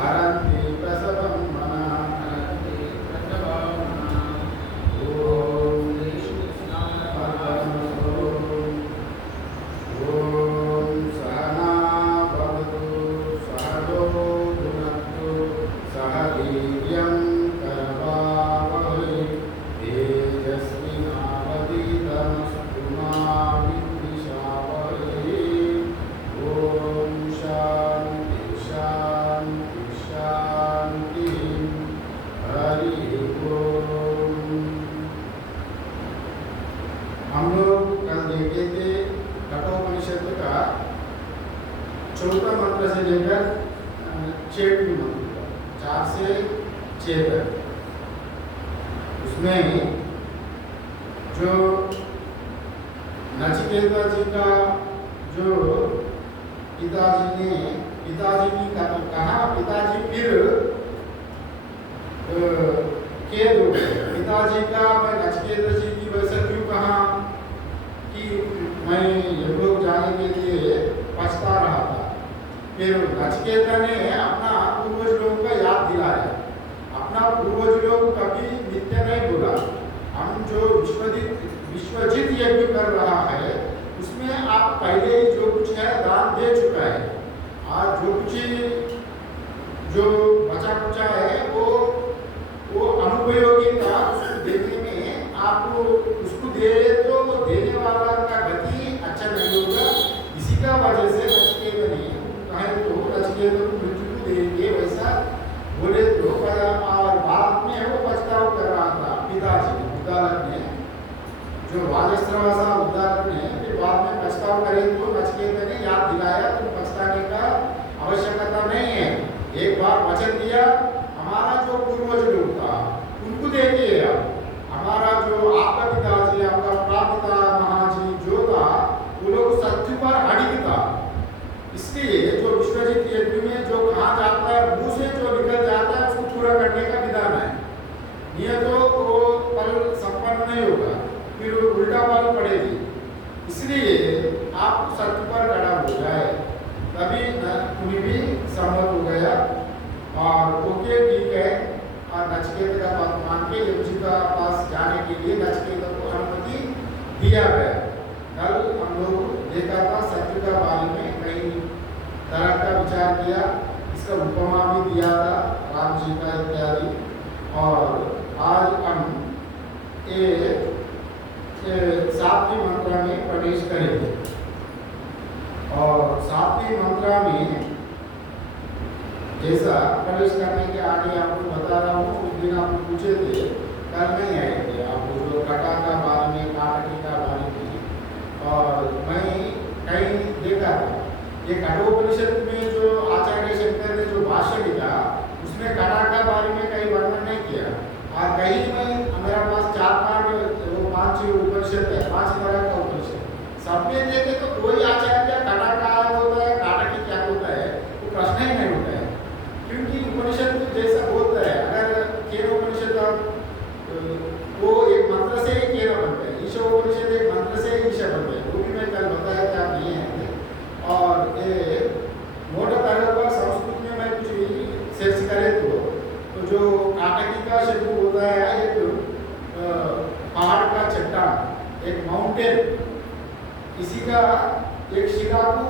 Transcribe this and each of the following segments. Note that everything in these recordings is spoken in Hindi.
हरन्ति प्रसवं चौथा मंत्र से लेकर 6वीं मंत्र 4 से 6 तक, उसमें जो नचिकेता जी का जो पिताजी की कहा, पिताजी फिर खेद हो गए। पिताजी का मैं नचिकेता जी की वैसे क्यों कहा कि मैं यमलोक जाने के लिए पछता रहा था। फिर नचिकेता ने अपना पूर्वज लोगों का याद दिलाया। अपना पूर्वज लोग कभी मिथ्या नहीं बोला। हम जो विश्वजित यज्ञ कर रहा है उसमें आप पहले जो कुछ है दान दे चुका है। आज जो कुछ जो बचा कुचा है वो अनुपयोगी था, उसको देने में आप उसको दे तो देने वाला का गति अच्छा नहीं होगा। इसी का वजह से नचिकेता ने कहे तो नचिकेता को मृत्यु को देंगे वैसा बोले तो, और बाद में वो पछतावा कर रहा था पिताजी उद्दालक ने, जो वाजस्त्रवासा उद्दालक ने फिर बाद में पछतावा करे तो नचिकेता ने याद दिलाया तो पछताने का आवश्यकता नहीं है। एक बार वचन दिया, हमारा जो पूर्वज लोग था उनको देखिए, हमारा जो आपका पिताजी आपका प्रापिता महाजी जो था वो लोग सत्य पर अडिग था। इसलिए जो विश्वजित यज्ञ में जो कहा जाता है मुंह से जो निकल जाता है उसको पूरा करने का विधान है। नहीं तो वो फल संपन्न नहीं होगा, फिर उल्टा फल पड़ेगी। इसलिए आप सत्य पर खड़ा हो जाए, तभी उन्हें भी सम्मत हो गया और ओके ठीक है। और नचिकेता का बात मान के यमजी का पास जाने के लिए नचिकेता को अनुमति दिया गया। कल हम लोग देखा था सत्य का बारे में कई तरह का विचार किया, इसका उपमा भी दिया था राम जी का इत्यादि। और आज हम 7वीं मंत्र में प्रवेश करेंगे। और 7वीं मंत्र में जैसा प्रवेश करने के आगे आपको बता रहा हूँ, उस दिन आप पूछे थे कल नहीं आए थे आप जो कटा का बारे में काटकी का बारे में, और मैं कहीं देखा था ये कठोपनिषद में जो आचार्य शंकर ने जो भाष्य लिखा उसमें कटा का बारे में कहीं वर्णन नहीं किया। और कहीं में मेरा पास 5 उपनिषद है, 5 तरह का उपनिषद, सब में देखे तो कोई आचार्य कटा का होता है काटकी क्या होता है वो प्रश्न ही नहीं होता है। क्योंकि उपनिषद जैसा होता है, अगर केनोपनिषद वो एक मंत्र से ही केन बनता है, ईशोपनिषद एक मंत्र से ही ईशा बनता है, वो भी मैं कल बताया क्या नहीं है। और ये मोटा तरह पर संस्कृत में मैं कुछ सर्च करे तो जो काटकी का शब्द होता है एक पहाड़ का चट्टान, एक माउंटेन, किसी का एक शिला को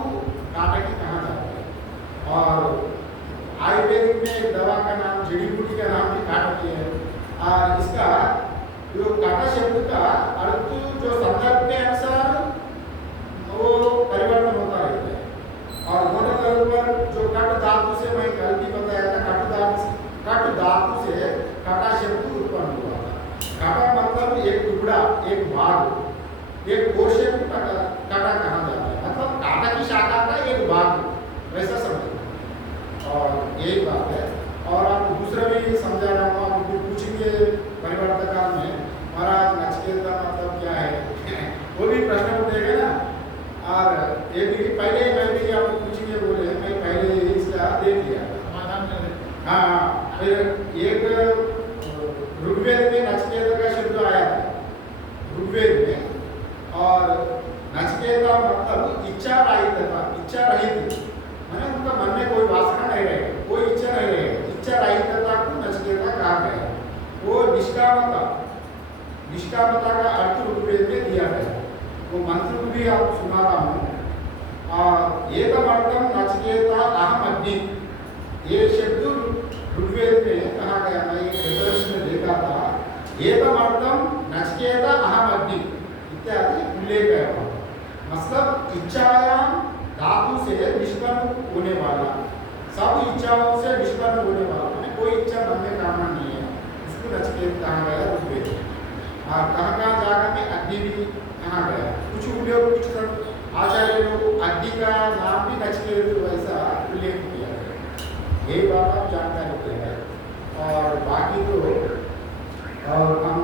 काटकी कहा जाता है। और आयुर्वेदिक में एक दवा का नाम जड़ी बूटी का नाम भी काटकी है। और इसका जो काटा शब्द का अर्थ जो संदर्भ के अनुसार वो परिवर्तन होता रहता है। और मोटे तौर पर जो कट धातु से मैं कल भी बताया था, कट धातु से काटा शब्द उत्पन्न हुआ था। काटा मतलब एक टुकड़ा, एक भाग, एक पोर्शन को काटा कहा जाता है, मतलब काटा की शाखा का एक भाग वैसा समझना। और यही बात है। और आप दूसरा भी समझा रहा हूँ, आप पूछेंगे परिवर्तन काल में महाराज नचिकेता मतलब क्या है वो भी प्रश्न उठेगा ना। और एक भी पहले मैं भी आपको पूछेंगे बोले मैं पहले इसका देख लिया समाधान। हाँ, फिर एक ऋग्वेद में नचिकेता का शब्द आया था ऋग्वेद में, और नचिकेता मतलब इच्छा रहित था, इच्छा रहित मैंने उनका मन में कोई वासना नहीं रहेगा, कोई इच्छा नहीं रहेगा, इच्छा रहितता को नचिकेता कहा गया। वो निष्कामता का अर्थ ऋग्वेद में दिया गया, वो मंत्र को भी आपको सुना रहा हूँ। ये तो मतलब नचिकेता अहम अग्नि, ये शब्द ऋग्वेद में कहा गया, मैं एक रेफरेंस में देखा था। ये तो मतलब नचिकेता अहम अग्नि इत्यादि उल्लेख है, मतलब इच्छायाम धातु से निष्पन्न होने वाला, सब इच्छाओं से निष्पन्न होने वाला, कोई इच्छा मन में कामना नहीं है, इसको नचिकेत कहा गया ऋग्वेद। और कहाँ जाकर में अग्नि भी कहा गया, कुछ उल्लेख कुछ आचार्य लोग अग्नि का नाम भी नचिकेत वैसा यही बात आप जानकारी के है। और बाकी तो और हम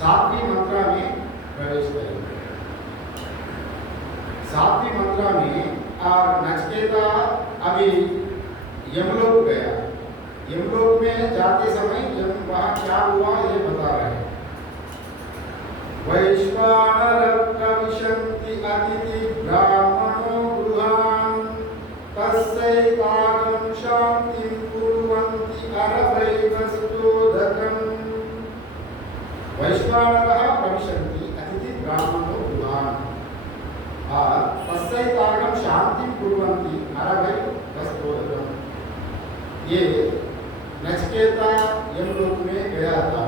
7वीं मंत्रा में प्रवेश करेंगे। 7वीं मंत्रा में और नचिकेता अभी यमलोक गया। यमलोक में जाते समय वहाँ क्या हुआ ये बता रहे हैं। वैश्वानर प्रविशन्ति अतिथि ब्राह्मणो गृहान् तस्यैतां शान्तिं कुर्वन्ति अरवैवस्तोदकम्। वैश्वानरः प्रविशन्ति अतिथि ब्राह्मणो गृहान् तस्यैतां शान्तिं कुर्वन्ति अरवैवस्तोदकम्। ये नचिकेता यमलोक में गया था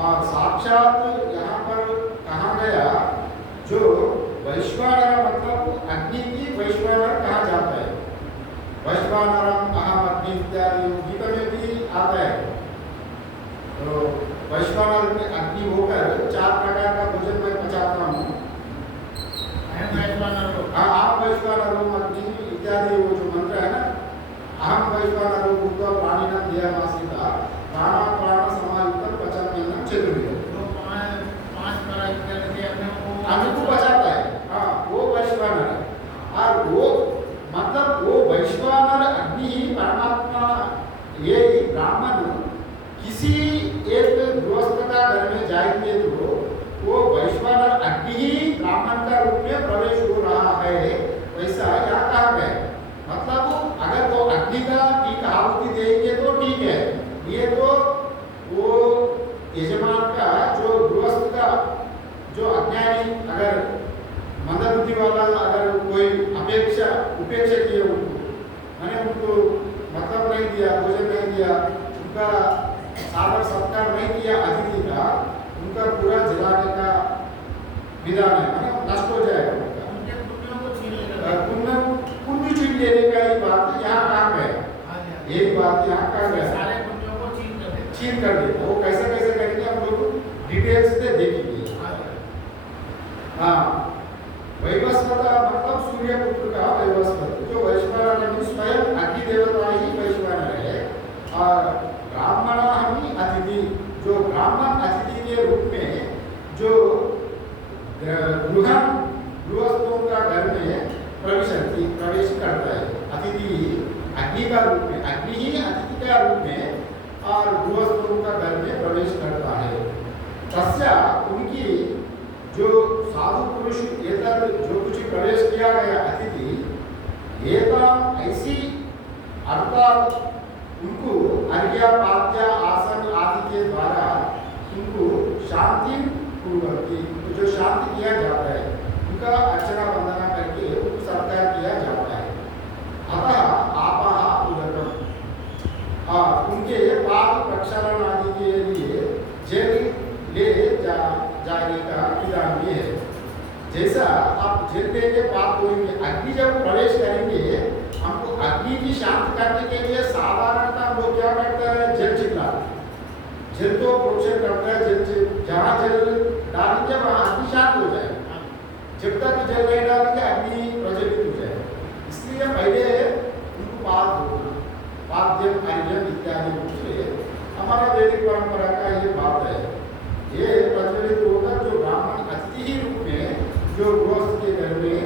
और साक्षात यहाँ पर कहा गया जो वैश्वानर मतलब अग्नि की वैश्वानर कहा जाता है। वैश्वानरम अहम अग्नि इत्यादि गीता में भी आता है। तो वैश्वानर में अग्नि होकर 4 प्रकार का भोजन मैं पचाता हूँ। आप वैश्वानर अग्नि इत्यादि वो जो मंत्र है ना, अहम वैश्वानरो भूत्वा प्राणिनां ध्येयमासीता प्राणा प्राण समायुक्तं पचन्यन्नं चतुर्विधम्। अग्नि को बचाता है। हाँ, वो वैश्वानर है। और वो मतलब वो वैश्वानर अग्नि ही परमात्मा, ये ब्राह्मण किसी एक गृहस्थ का घर में जाएंगे तो वो वैश्वानर अग्नि ही ब्राह्मण का रूप में प्रवेश हो रहा है। वैसा क्या कहा गया, मतलब अगर वो अग्नि का ठीक आहुति देंगे तो ठीक है, ये तो वो यजमान का जो गृहस्थ का जो अज्ञानी अगर मंदबुद्धि वाला अगर कोई उपेक्षा किए उनको, मैंने उनको मतलब नहीं दिया, भोजन नहीं दिया, उनका सादर सत्कार नहीं किया अतिथि का, उनका पूरा जलाने का विधान है, मतलब नष्ट हो जाएगा उनका पुण्य छीन लेने का ही बात यहाँ कहा गया। यही बात यहाँ कहा गया, सारे पुण्यों को छीन कर देता। वो कैसे कैसे करेंगे हम लोग डिटेल्स से देखेंगे। हाँ, वैवस्वता मतलब सूर्य पुत्र का वैवस्वत, जो वैश्वानर स्वयं अग्नि देवता ही वैश्वानर है। और ब्राह्मण ही अतिथि, जो ब्राह्मण अतिथि के रूप में जो गृहस्थों का घर में प्रवेश करता है। अतिथि अग्नि का रूप में, अग्नि ही अतिथि का रूप में और गृहस्थों का घर में प्रवेश करता है। तस्या उनकी जो साधु पुरुष जो कुछ प्रवेश किया गया अतिथि ऐसी अर्थात उनको अर्घ्यपाद्य आसन आदि के द्वारा उनको शांति पूर्वक जो शांति किया जाता है, उनका अर्चना वंदना करके उनको सत्कार किया जाता है। अतः आपः उदकम्, उनके पाद प्रक्षालन आदि के लिए जेल ले जाने का विधान भी है। जैसा आप जेल लेके पाप होंगे, अग्नि जब प्रवेश करेंगे, हमको अग्नि की शांत करने के लिए साधारणतः लोग क्या करते हैं, जल चिल्लाते हैं। जल तो प्रोक्षण करता है, जल जहाँ जल डालेंगे वहाँ अग्नि शांत हो जाए। जब तक जल नहीं डालेंगे अग्नि प्रज्वलित हो जाए। इसलिए पहले उनको पाद्यम अर्घ्यम इत्यादि रूप से हमारा वैदिक परंपरा का ये बात है। ये प्रज्वलित होकर जो ब्राह्मण अतिथि ही रूप में जो गृहस्थ के घर में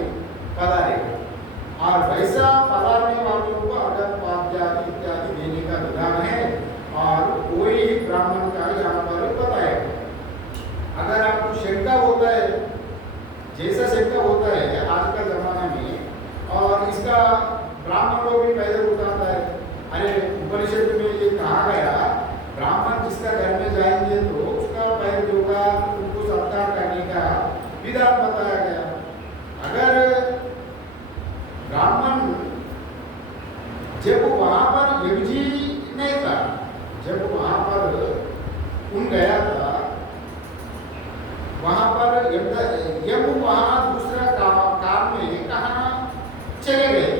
पधारेगा, और वैसा पधारने वालों को अर्घ्यपाद्यादि इत्यादि देने का विधान है। और कोई ब्राह्मण का यहाँ पर बताएगा। अगर आपको शंका होता है, जैसा शंका होता है आज का जमाना में, और इसका ब्राह्मण लोग भी पहले उठाता है, अरे उपनिषद में ये कहा गया ब्राह्मण जिसका घर में जाएंगे तो उसका पैर होगा, उनको सत्कार करने का विधान बताया गया। अगर ब्राह्मण जब वहाँ पर यमजी नहीं था, जब वहाँ पर उन गया था, वहाँ पर यम वहाँ दूसरा काम में कहाँ चले गए,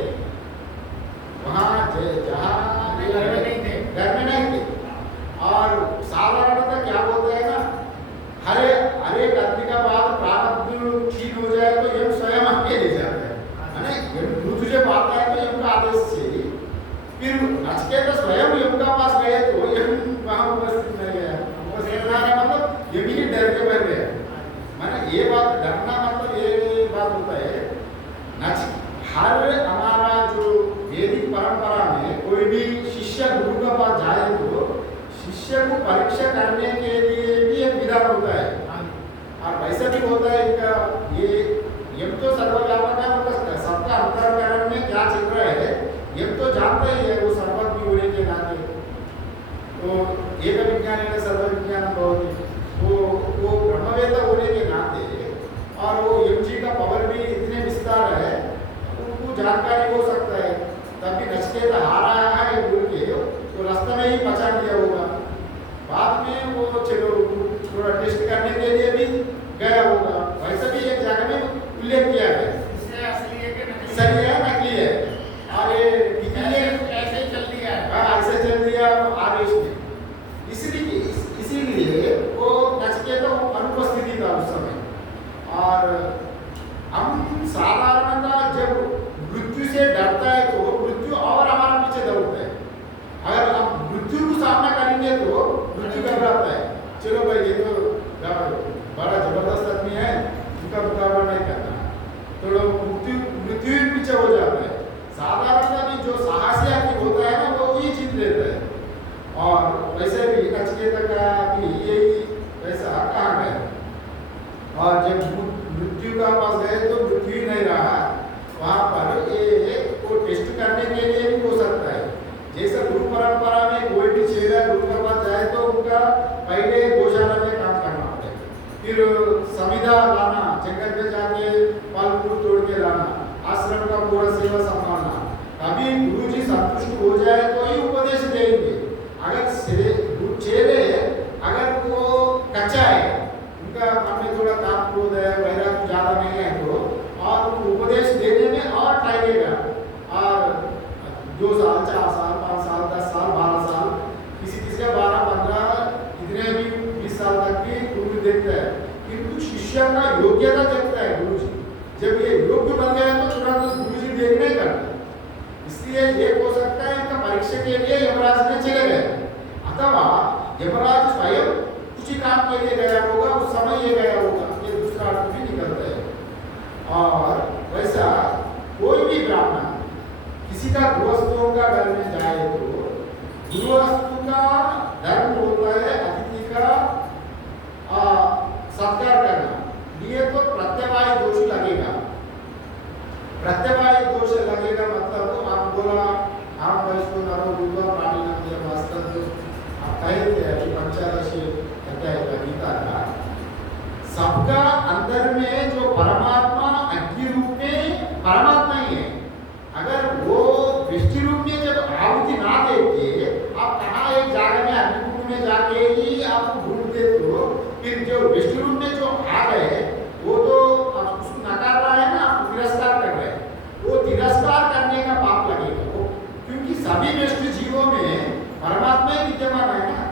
वहाँ जहाँ घर में नहीं थे। और साधारणतः क्या बोलते हैं ना, हर एक आदमी का बाद प्रारब्ध ठीक हो जाए तो यम स्वयं आपके ले जाता है ना, तुझे बात है तो यम का आदेश से फिर नचिकेता स्वयं यम का पास गए तो यम वहाँ उपस्थित नहीं गया। उपस्थित ना आने मतलब यम ही डर के बैठ गया। माने ये बात डरना मतलब ये बात होता है हर हमारा जो वैदिक परंपरा में कोई भी शिष्य गुरु के पास जाए तो शिष्य को परीक्षा करने के लिए भी एक विधान होता है और वैसे भी होता है इनका ये यम तो सर्वव्यापक है उनका सबका अंतःकरण में क्या चल रहा है यम तो जानता ही है वो सर्वज्ञ होने के नाते तो एक विज्ञान है सर्व विज्ञान बहुत वो ब्रह्मवेत्ता होने के नाते और वो यम जी का पावर भी इतने विस्तार है उनको जानकारी हो सकता है तभी नचिकेता हारा है बोल के तो रास्ते में ही पहचान लिया होगा बाद में वो चलो थोड़ा टेस्ट करने के लिए भी गया होगा वैसे भी एक जगह में उल्लेख किया है इससे असली है कि नकली सही है नकली है और ये ऐसे ही चल दिया है ऐसे चल दिया आवेश में इसीलिए वो नचिकेता अनुपस्थिति था उस समय और हम साधारणतः जब मृत्यु से डरता है तो मृत्यु और हमारे पीछे दौड़ता है अगर हम मृत्यु को सामना करेंगे तो मृत्यु घबराता है चलो भाई ये तो बड़ा जबरदस्त आदमी है उनका मुकाबला नहीं करना तो मृत्यु पीछे हो जाता है साधारणतः भी जो साहसी आदमी होता है ना वो ही जीत लेता है और वैसे भी नचिकेता का भी यही वैसा कहा गया और जब मृत्यु का पास गए तो मृत्यु ही नहीं रहा वहाँ पर ये को टेस्ट करने के लिए भी हो सकता है जैसे गुरु परंपरा में कोई भी चेला गुरु के पास जाए तो उनका पहले गौशाला में काम करना होता है फिर संविदा लाना जंगल में जाके फल फूल तोड़ के लाना आश्रम का पूरा सेवा संभालना तभी गुरु जी संतुष्ट हो जाए तो ही उपदेश देंगे अगर चेले अगर वो कच्चा है उनका मन में थोड़ा काम क्रोध है वैराग्य ज्यादा नहीं है तो और उपदेश देने में और टाइम और 2 साल 4 साल 5 साल 10 साल 12 साल किसी का 12-15 इतने भी 20 साल तक भी गुरु देखता है किंतु शिष्य का योग्यता देखता है गुरु जी जब ये योग्य बन गया तो तुरंत गुरु जी देख नहीं करते इसलिए ये हो सकता है इनका परीक्षा के लिए यमराज में चले गए अथवा यमराज स्वयं कुछ काम के लिए गया होगा उस समय ये गया होगा ये दूसरा अर्थ भी निकलता है और वैसा कोई भी ब्राह्मण किसी का गृहस्थों का घर में जाए तो गृहस्थ का धर्म होता है अतिथि का सत्कार करना ये तो प्रत्यवाय दोष लगेगा प्रत्यवाय दोष लगेगा मतलब आप बोला आप वैष्णव नरो गुरुवा पानी नदिया वास्तव आप कहेंगे कि पंचादशी अध्याय का गीता का सबका अंदर में जो परमात्मा अग्नि रूप में परमात्मा ही है अगर वो दृष्टि रूप में जब आहुति ना देते आप कहाँ एक जगह में अग्निकुंड में जाके ही आप ढूंढते तो फिर जो दृष्टि रूप में जो आ गए वो तो आप उसको नकार रहा है ना आप तिरस्कार कर रहे हैं वो तिरस्कार करने का पाप लगेगा वो क्योंकि सभी दृष्टि जीवों में परमात्मा ही विद्यमान है ना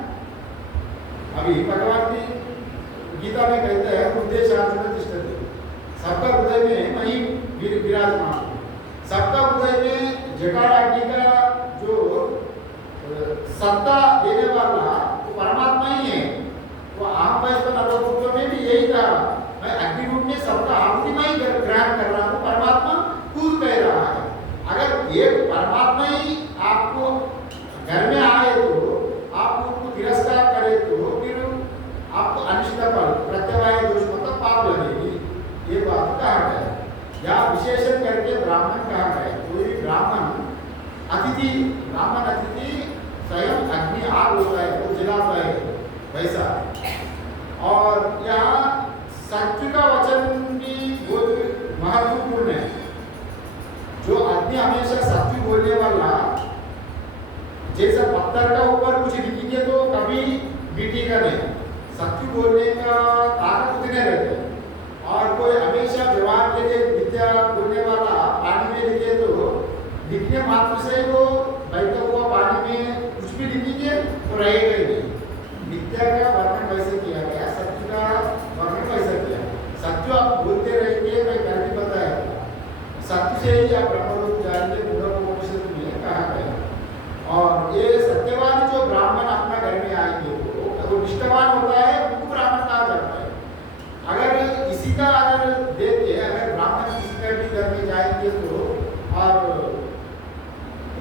अभी भगवान की गीता में कहते हैं उद्देश्यार्जुन तिष्ठति सबका हृदय में वही विराजमान सबका हृदय में जटाराज्ञी का जो सत्ता देने वाला वो परमात्मा ही है वो आम वैष्णव नवपुत्र में भी यही था मैं अग्नि रूप में सबका आहुति में ही ग्रहण कर रहा हूँ परमात्मा खुद कह रहा है अगर एक परमात्मा ही आपको घर में आए तो आप उनको तिरस्कार करे तो फिर आपको अनिष्ट फल प्रत्यवाय दोष मतलब पाप लगेगी ये बात कहा गया या विशेषण करके ब्राह्मण कहा गया कोई ब्राह्मण अतिथि स्वयं अग्नि आग होता है वो जलाता है वैसा और यहाँ सत्य का वचन भी बहुत महत्वपूर्ण है जो आदमी हमेशा सत्य बोलने वाला जैसा पत्थर का ऊपर कुछ लिखेंगे तो कभी मिटेगा नहीं सत्य बोलने का ताकत उतने रहते और कोई हमेशा व्यवहार के लिए विद्या बोलने वाला पानी में लिखे तो लिखने मात्र से वो बैठा हुआ पानी में कुछ भी लिखेंगे तो रहेगा ही नहीं विद्या का वर्णन वैसे किया गया सत्य का वर्णन वैसा किया सत्य आप बोलते रहेंगे मैं कर भी बताया सत्य से ही आप ब्रह्मलोक जाएंगे पूरा उपनिषद में कहा गया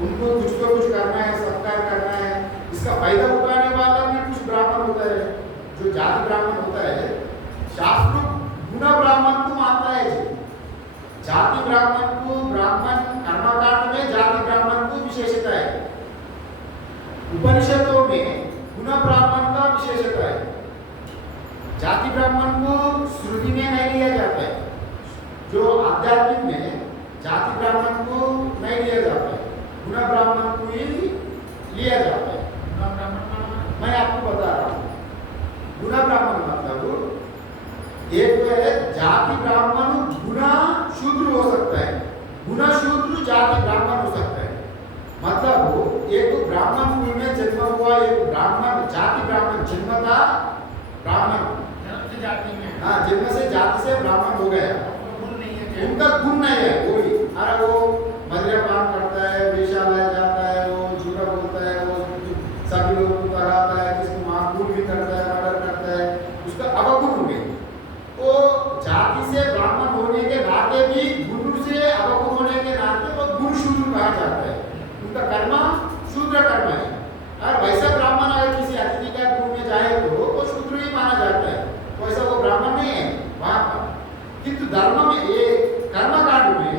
उनको कुछ तो कुछ करना है, सत्कार करना है, इसका फायदा उठाने वाला भी कुछ ब्राह्मण होता है, जो जाति ब्राह्मण होता है। शास्त्र गुण ब्राह्मण को मानता है जी, जाति ब्राह्मण को, ब्राह्मण कर्मकांड में जाति ब्राह्मण को विशेषता है, उपनिषदों में गुण ब्राह्मण का विशेषता है। जाति ब्राह्मण को श्रुति में नहीं लिया जाता है, जो आध्यात्मिक में जाति ब्राह्मण को नहीं लिया जाता है, गुण ब्राह्मण को ही लिया जाता है। गुण ब्राह्मण मैं आपको बता रहा हूँ, गुण ब्राह्मण मतलब एक तो है जाति ब्राह्मण गुण शूद्र हो सकता है, गुण शूद्र जाति ब्राह्मण हो सकता है। मतलब एक ब्राह्मण कुल में जन्म हुआ, एक ब्राह्मण जाति ब्राह्मण जन्मता ब्राह्मण, जाति में हाँ जन्म से जाति से ब्राह्मण हो गया, गुण नहीं है, उनका गुण नहीं है कोई। अरे वो मद्यपान करता है, वेश्यालय जाता है, वो झूठा बोलता है, वो सभी लोगों को कराता है, किसी को मारपीट भी करता है, मर्डर करता है, उसका अवगुण हो गया। वो जाति से ब्राह्मण होने के नाते भी गुण से अवगुण होने के नाते वो गुण शूद्र कहा जाता है, उनका कर्म शूद्र कर्म है। और वैसा ब्राह्मण अगर किसी अतिथि का ग्रुप में जाए तो वो शूद्र ही माना जाता है, वैसा वो ब्राह्मण नहीं है वहां पर। किंतु धर्म में ये कर्मकांड में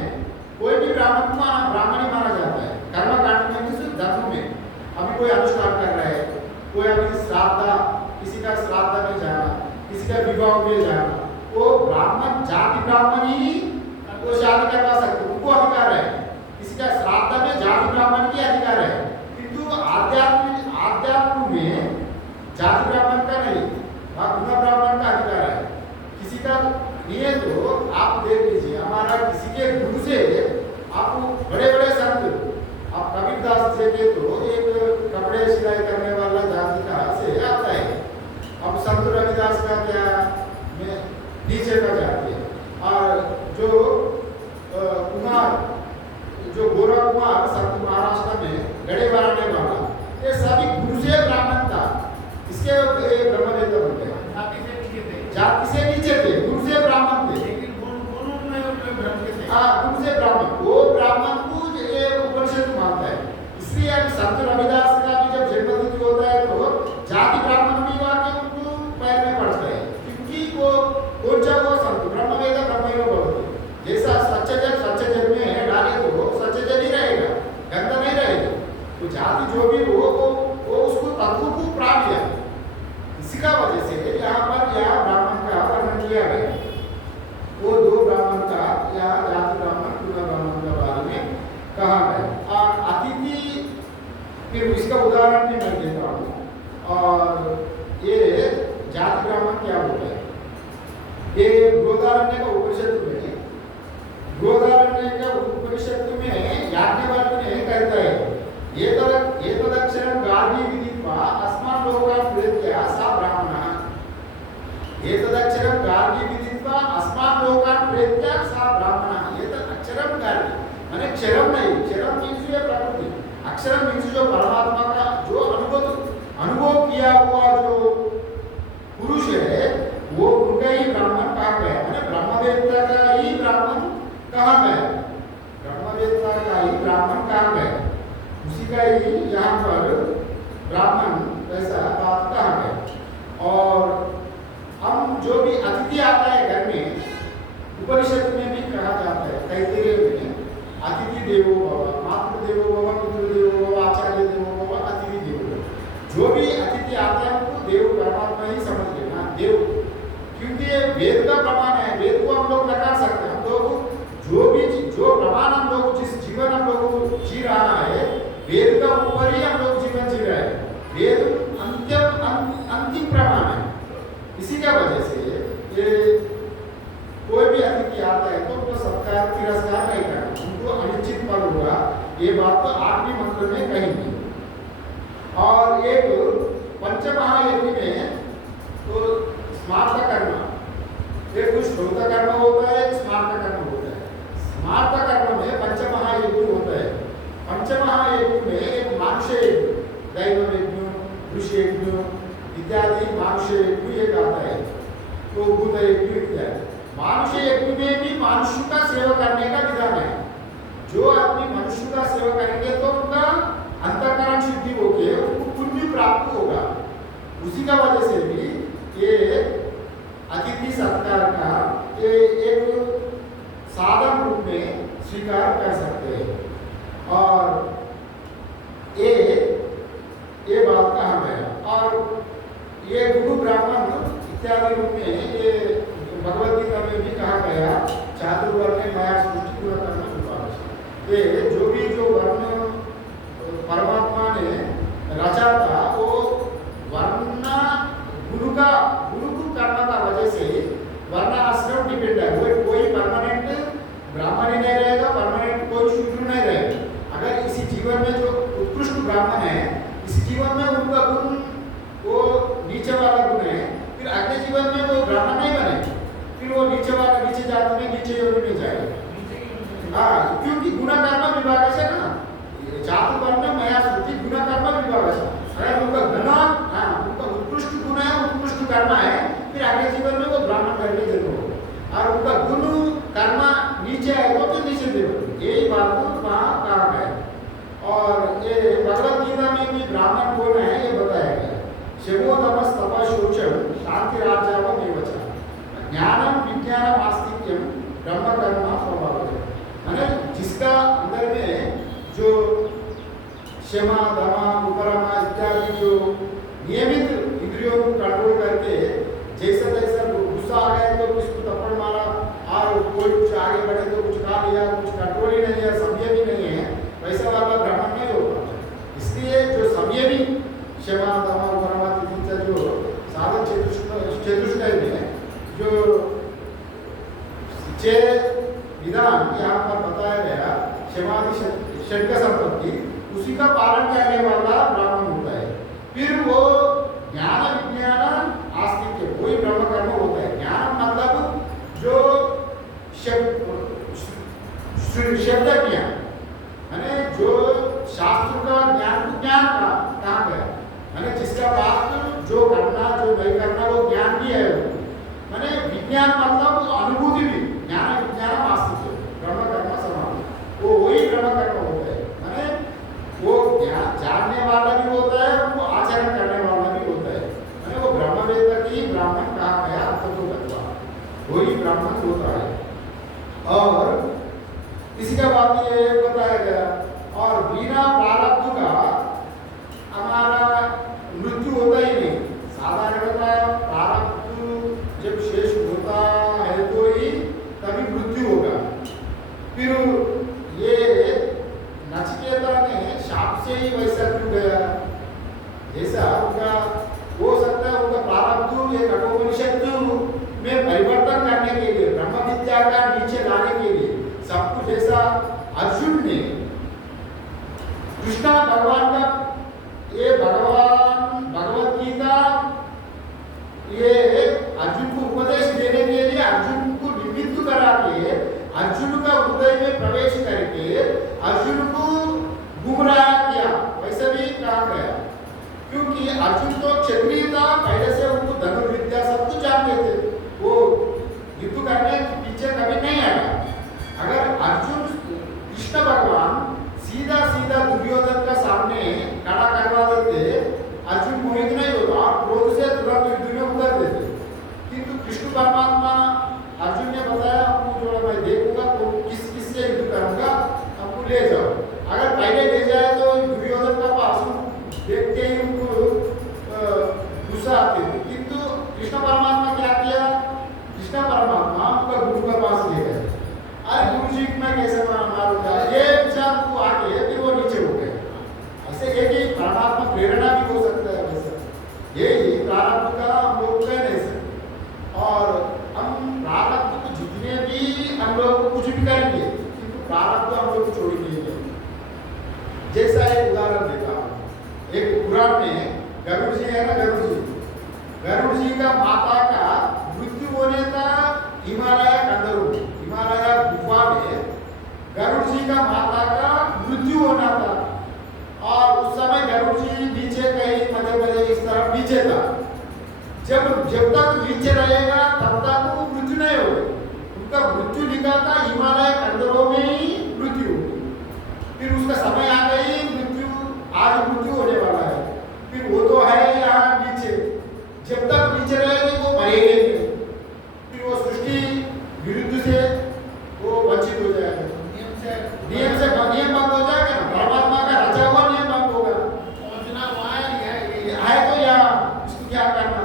कोई भी ब्राह्मण को ब्राह्मण ही माना जाता है। कर्मकांड में सिर्फ धर्म में, अभी कोई अनुष्ठान कर रहा है, कोई अभी श्राद्ध, किसी का श्राद्ध में जाना, किसी का विवाह में जाना, वो ब्राह्मण जाति ब्राह्मण ही वो शादी करवा सकते, उनको अधिकार है। किसी का श्राद्ध में जाति ब्राह्मण की अधिकार है, किंतु आध्यात्म में जाति ब्राह्मण का नहीं, वहाँ गुण ब्राह्मण का अधिकार है। किसी का ये तो आप देख लीजिए, हमारा किसी के गुरु से आप बड़े बड़े संत, आप कबीरदास से के तो एक कपड़े सिलाई करने वाला जाति का से आता है। अब संत रविदास का क्या में नीचे का जाती है, और जो कुमार, जो गोरा कुमार संत महाराष्ट्र में गड़े बनाने वाला, ये सभी गुरु से ब्राह्मण था, इसके ब्रह्मवेत्ता बन गए। जाति से नीचे थे, गुरु से ब्राह्मण थे, लेकिन गुण में ब्रह्म थे। हाँ गुरु से ब्राह्मण, वो ब्राह्मण को ये उपनिषद मानता है। इसलिए अब संत रविदास का भी जब जन्मतिथि होता है तो जाति ब्राह्मण भी आके उनको पैर में पड़ता है, क्योंकि वो कौन सा वो संत ब्रह्मवेद ब्रह्मयो भवति, जैसा सच्चा जल में डाले तो सच्चा जल ही रहेगा, गंदा नहीं रहेगा। तो जाति जो भी हो वो उसको तत्व को प्राप्त किया, इसी का वजह से यहाँ पर यह ब्राह्मण का वर्णन किया गया। वो दो ब्राह्मण का या जाति ब्राह्मण, गुण ब्राह्मण के बारे में कहा गया। और अतिथि, फिर इसका उदाहरण भी मैं देता हूँ। और ये जाति ब्राह्मण क्या होता है, ये बृहदारण्य का उपनिषद में, बृहदारण्य का उपनिषद में याज्ञवल्क्य ने कहता है, ये तदक्षरं गार्गी विदित्वा अस्मान् लोकान् प्रेत्य सा ब्राह्मणः। ये तदक्षरं गार्गी विदित्वा अस्मान् लोकान् प्रेत्य सा ब्राह्मणः। ये तदक्षरं गार्गी माने क्षरम नहीं, क्षरम मीन्स ये प्रकृति, अक्षरम मीन्स जो परमात्मा का जो अनुभव किया हुआ जो पुरुष है, वो उनका ही ब्राह्मण कहा गया, माने ब्रह्मवेत्ता का ही ब्राह्मण कहा गया, ब्रह्मवेत्ता का ही ब्राह्मण कहा गया, उसी का ही यहाँ पर ब्राह्मण ऐसा बात कहा गया। और हम जो भी अतिथि आता है घर में, उपनिषद में भी कहा जाता है, तैत्तिरीय में अतिथि देवो भव, मातृ देवो भव, पितृ देवो भव, आचार्य देवो भव, अतिथि देवो भव। जो भी अतिथि आता है उनको देव परमात्मा ही समझ लेना, देव, क्योंकि ये वेद का प्रमाण है, वेद को हम लोग नकार सकते हैं। हम लोग जो प्रमाण हम लोग, जिस जीवन हम लोग जी रहा है, वेद का ऊपर ही हम लोग जीवन जी रहे हैं, वेद अंतिम प्रमाण है। इसी का वजह से ये कोई भी अतिथि आता है तो उनको सत्कार तिरस्कार नहीं करना, उनको अनुचित फल होगा, ये बात तो आठवीं मंत्र में कही। और एक पंचमहायज्ञ में तो स्मार्त कर्म, एक कुछ श्रोत कर्म होता है, एक स्मार्त कर्म होता है। स्मार्त कर्म में पंचमहायज्ञ होता है। पंचमहायज्ञ में एक मानुष्य यज्ञ, दैव यज्ञ, ऋषि यज्ञ इत्यादि मानुष्य यज्ञ एक आता है, तो भूत यज्ञ इत्यादि। मानुष्य यज्ञ में भी मनुष्य का सेवा करने का विधान है। जो आदमी मनुष्य का सेवा करेंगे तो उनका ये गुरु ब्राह्मण इत्यादि रूप में ये भगवद गीता में भी कहा गया चातुर्वर्ण माया सृष्टि पूरा करना विभाग। ये जो भी जो वर्ण परमात्मा ने रचा था वो वर्ण गुरु को कर्म का वजह से वर्ण आश्रम डिपेंड है। कोई परमानेंट ब्राह्मण ही नहीं रहेगा, परमानेंट कोई शूद्र नहीं रहेगा। अगर इसी जीवन में जो उत्कृष्ट ब्राह्मण है इस जीवन में उनका गुण वो नीचे वाला गुण है, फिर अगले जीवन में वो ब्राह्मण नहीं बनेगा, फिर वो नीचे वाला नीचे जाति में नीचे योनि में जाएगा। हाँ, क्योंकि गुण कर्म विभाग से ना चातुर्वर्ण माया सृष्टि गुण कर्म विभाग से अगर उनका गुण उनका उत्कृष्ट गुण है उत्कृष्ट कर्म है, फिर अगले जीवन में वो ब्राह्मण करके जरूर होगा। और उनका गुण कर्म नीचे आएगा तो नीचे देगा, यही बात वहाँ कहा गया। और ये भगवद गीता में भी ब्राह्मण कौन है ये बताया गया। शमोदमस तप शौचम शांति राजाव देवचा ज्ञानम विज्ञानम आस्तिक्यम ब्रह्म कर्म स्वभाव। माने जिसका अंदर में जो क्षमा दमा उपरमा इत्यादि जो नियमित इंद्रियों को कंट्रोल करके जैसा जैसा गुस्सा आ गया तो किसको थप्पड़ मारा और कोई कुछ आगे बढ़े तो कुछ खा लिया, कुछ कंट्रोल ही नहीं है, संयम ही नहीं है, वैसा वाला ब्राह्मण नहीं होगा। इसलिए जो संयमी क्षमा दमा उपरमा तिथिचा जो साधन चतुष्टय में जो विधान यहाँ पर बताया गया क्षमादि षड्ग संपत्ति उसी का पालन करने वाला ब्राह्मण होता है। फिर वो ज्ञान विज्ञान आस्तिक्य कोई ब्रह्म कर्म होता है। ज्ञान मतलब जो शब्द ज्ञान माने जो शास्त्र का ज्ञान को ज्ञान कहा गया, माने जिसका बात जो करना जो नहीं करना वो ज्ञान भी है। माने विज्ञान मतलब अनुभूति भी ज्ञान विज्ञान आस्तिक्य ब्रह्म कर्म समान वो वही ब्रह्म कर्म होता है। माने वो जानने वाला भी होता है, वो आचरण करने वाला भी होता है। माने वो ब्रह्मवेत्ता की ब्राह्मण कहा गया तत्वतत्वा वही ब्राह्मण होता है। और इसी का बात ये बताया गया। और बिना प्रारब्ध का हमारा मृत्यु होता ही नहीं। साधारणतः प्रारब्ध जब शेष होता है तो ही तभी मृत्यु होगा। फिर ये नचिकेता ने शाप से ही वैसा क्यों गया, जैसा उनका हो सकता है उनका प्रारब्ध ये कठोपनिषद में परिवर्तन करने के लिए ब्रह्म विद्या का नीचे लाने के लिए सब कुछ ऐसा अर्जुन ने कृष्ण भगवान का ये भगवान भगवद गीता ये अर्जुन को उपदेश देने के लिए अर्जुन को निमित्त करा के अर्जुन का हृदय में प्रवेश करके अर्जुन को गुमराह किया, वैसे भी कहा गया। क्योंकि अर्जुन तो क्षत्रिय था, पहले से उनको धनुर्विद्या सब कुछ जानते थे, वो युद्ध करने के पीछे कभी नहीं आया। अगर अर्जुन कृष्ण भगवान सीधा सीधा दुर्योधन का सामने खड़ा करवा देते अर्जुन मोहित नहीं होता और क्रोध से तुरंत युद्ध में उतर देते। किंतु कृष्ण परमात्मा अर्जुन ने बताया आपको जो मैं देखूंगा तो किस किस से युद्ध करूंगा, आपको ले जाओ। अगर पहले ले जाए तो दुर्योधन का पास देखते ही उनको गुस्सा आते थे। किंतु कृष्ण परमात्मा क्या किया, कृष्ण परमात्मा उनका गुरु के पास ले गए। अरे गुरु जी मैं कैसे मारूंगा, ये विचार को आके फिर वो नीचे हो गए। ऐसे यही परमात्मा प्रेरणा भी हो सकता है। वैसे यही प्रारब्ध का हम लोग कह नहीं सकते। और हम प्रारब्ध को जितने भी हम लोग कुछ भी करेंगे किंतु प्रारब्ध हम लोग छोड़ नहीं देंगे। जैसा एक उदाहरण देता हूँ, एक पुराण में गरुड़ जी है ना, गरुड़ जी का माता का मृत्यु होने का हिमालय कंदरू हिमालय गुफा में गरुड़ जी का माता का मृत्यु होना था। और उस समय गरुड़ जी नीचे कहीं मध्य प्रदेश इस तरफ नीचे था। जब तक नीचे रहेगा तब तक वो मृत्यु नहीं होगी। उनका मृत्यु लिखा था हिमालय कंदरों में ही मृत्यु। फिर उसका समय आ गई मृत्यु, आज मृत्यु होने वाला है। फिर वो तो है यहाँ नीचे, जब तक नीचे रहेगी वो मरेंगे नहीं। फिर वो सृष्टि विरुद्ध से वो वंचित हो जाएगा, नियम भंग हो जाएगा ना। परमात्मा का रचा हुआ नियम भंग होगा। पहुंचना वहाँ है तो यहाँ इसको क्या करना।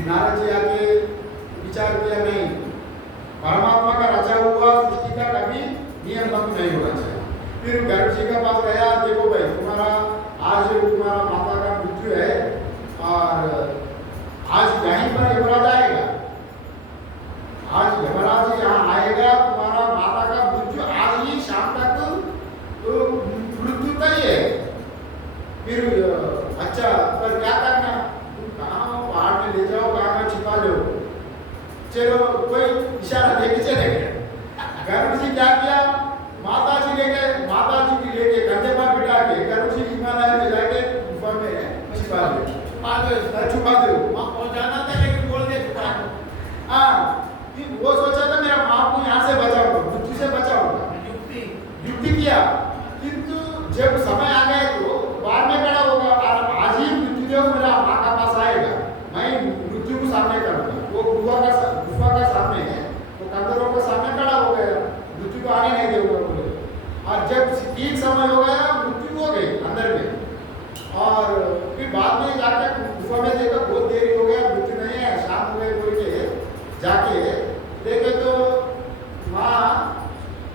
फिर नारद जी आके विचार किया, नहीं, परमात्मा का रचा हुआ सृष्टि का कभी नियम भंग नहीं होना चाहिए। फिर गर्भ जी के पास गया, देखो भाई तुम्हारा आज तुम्हारा माता का मृत्यु है और आज यहीं पर यमराज आएगा, आज यमराज यहाँ आएगा, तुम्हारा माता का मृत्यु आज ही शाम तक तो मृत्यु तय है। फिर अच्छा पर क्या करना, तुम कहाँ पहाड़ में ले जाओ, कहाँ में छिपा लो, चलो कोई इशारा देके चले गए। गर्भ जी क्या किया, माता जी की लेके कंधे पर बिठा के गर्भ जी हिमालय में जाके गुफा में छिपा दो। पहुंचाना था लेकिन बोल दे छुपा दो। हाँ, वो सोचा था मेरा माँ को यहाँ से बचाऊंगा, मृत्यु से बचाऊंगा, युक्ति किया, किंतु जब समय आ गया तो बाद में खड़ा होगा और आज ही मृत्युदेव मेरा माँ का पास आएगा, मैं मृत्यु को सामने करूंगा। वो गुफा का सामने है, वो कंदरों के सामने खड़ा हो गया, मृत्यु को आने नहीं देगा बोले। और जब ठीक समय हो गया, मृत्यु हो गई अंदर में, और फिर बाद में जाकर गुफा में देखा बहुत देरी हो गया, मृत्यु नहीं है, शाम हो गई बोल के जाके देखे तो माँ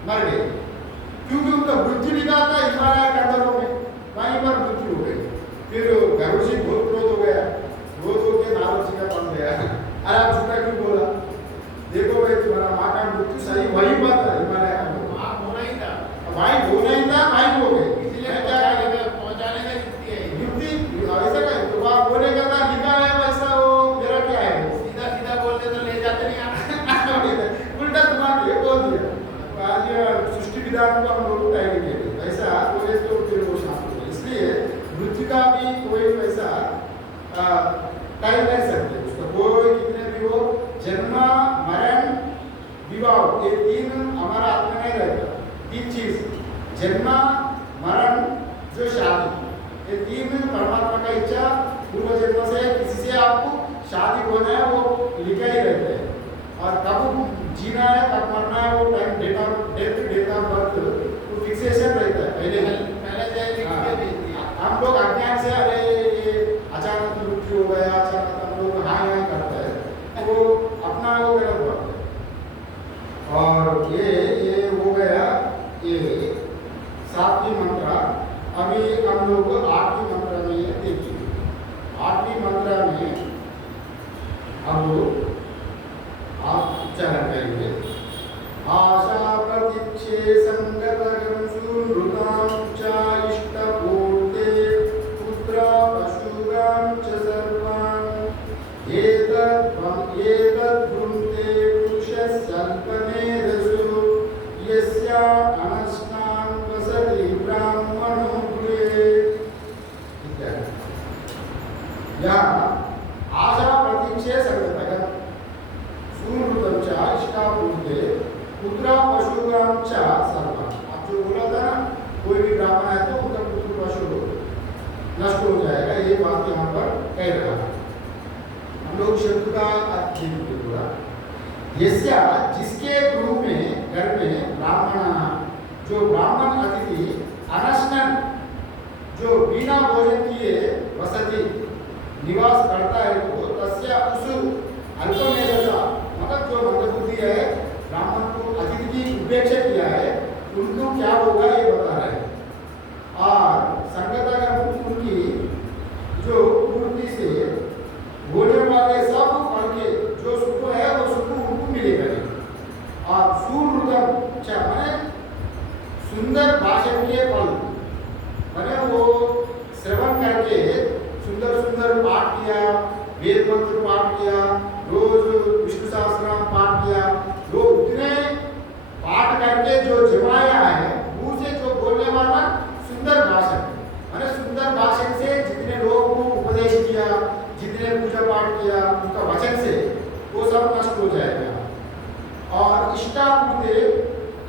मर गई, क्योंकि उनका मृत्यु लिखा था हिमालय कंदरों में, वहीं पर मृत्यु हो गई। फिर गर्भ जी बहुत क्रोध हो गया, क्रोध होकर नारद जी का पास गया, अरे आप झूठा क्यों बोला, देखो भाई तुम्हारा माँ का मृत्यु सही वही बात है, हिमालय का वहाँ होना ही था, वहीं होना ही था, वहीं हो गए, इसलिए क्या पहुंचाने का युक्ति है। युक्ति ऐसा क्या, तो वहाँ बोले का था लिखा है वैसा, वो मेरा क्या है, सीधा सीधा बोलते तो ले जाते नहीं आप। उल्टा दिमाग ये बोल दिया। आज सृष्टि विधान को हम लोग टाइम देते ऐसा बोले तो फिर वो शांत हो, इसलिए मृत्यु का भी कोई वैसा टाइम नहीं सकते उसका, कोई कितने भी हो, जन्म मरण विवाह, ये तीन हमारा हाथ में नहीं रहता। तीन चीज, जन्म मरण जो शादी, ये तीन परमात्मा का इच्छा, पूर्व जन्म से किसी से आपको शादी होना है वो लिखा ही रहता है, और कब जीना है कब मरना है वो टाइम डेट ऑफ बर्थ वो फिक्सेशन रहता है पहले से। हम लोग अज्ञान से अरे ये अचानक मृत्यु हो गया, अचानक हम लोग हाँ करता है, वो अपना वो गलत बात है। और ये हो गया ये 7वीं मंत्र। अभी हम लोग 8वीं मंत्र में देखिए, 8वीं मंत्र में हम लोग आप उच्चारण करेंगे, आशा प्रतीक्षे संगतगं सुनृतां च इष्टपूर्ते पुत्र पशुगां च सर्वान् एतद्भुङ्क्ते पुरुषस्यल्पमेधसु यस्य अनश्नान् वसति ब्राह्मणो गृहे। यहाँ आशा प्रतीक्षे संगतगं सुनृतं च इष्टपूर्ते पुत्र पशुगां च सर्वान्। आप जो बोला था ना, कोई भी ब्राह्मण है तो उनका पुत्र पशु नष्ट हो जाएगा, ये बात यहाँ पर कह रहा है। हम लोग शब्द का अर्थ देखेंगे थोड़ा, यस्या जिसके रूप में घर में ब्राह्मण, जो ब्राह्मण अतिथि अनशन, जो बिना भोजन किए वसति निवास करता है, तो तस्या उस अल्पमेधसा, मतलब जो मंदबुद्धि है, ब्राह्मण को अतिथि की उपेक्षा किया है, उनको क्या होगा ये बता रहे हैं। और संगतगण उनकी जो पूर्ति से होने वाले सब फल के जो सुख है वो सुख उनको मिलेगा नहीं। और सुनृतम च माने सुंदर भाषण के फल, माने वो श्रवण करके सुंदर सुंदर पाठ किया, वेद मंत्र पाठ किया, रोज विष्णु सहस्रनाम पाठ किया, जो उतने पाठ करके जो जमाया है, मुंह से जो बोलने वाला सुंदर भाषण, माने सुंदर भाषण से जितने लोगों को उपदेश किया, जितने पूजा पाठ किया, उनका वचन से वो सब नष्ट हो जाएगा। और इष्टापूर्ते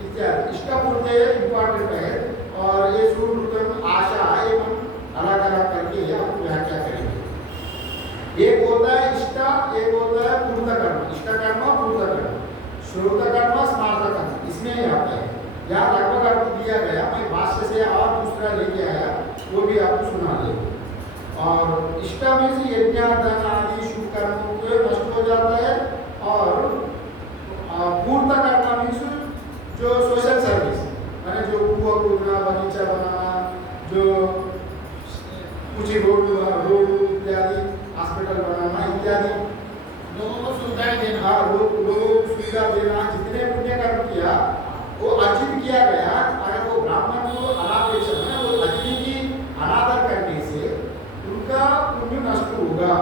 इत्यादि, इष्टापूर्ते इम्पॉर्टेंट है, और ये सुनृतम आशा ये अलग अलग करके आप व्याख्या करेंगे। एक होता है इष्ट, एक होता है पूर्त कर्म, इष्ट कर्म पूर्त कर्म, श्रोत कर्म स्मार्त कर्म, इसमें ही आता है। यहाँ लगभग आपको दिया गया, मैं भाष्य से और दूसरा लेके आया, वो भी आपको सुना देंगे। और इष्ट में से यज्ञ दान आदि शुभ कर्मों को इत्यादि लोगों को सुविधाएं देना। हाँ, लोगों को सुविधा देना, जितने पुण्य कर्म किया वो अर्जित किया गया। अगर वो ब्राह्मण को अनापेक्षित है, वो अतिथि की अनादर करने से उनका पुण्य नष्ट होगा,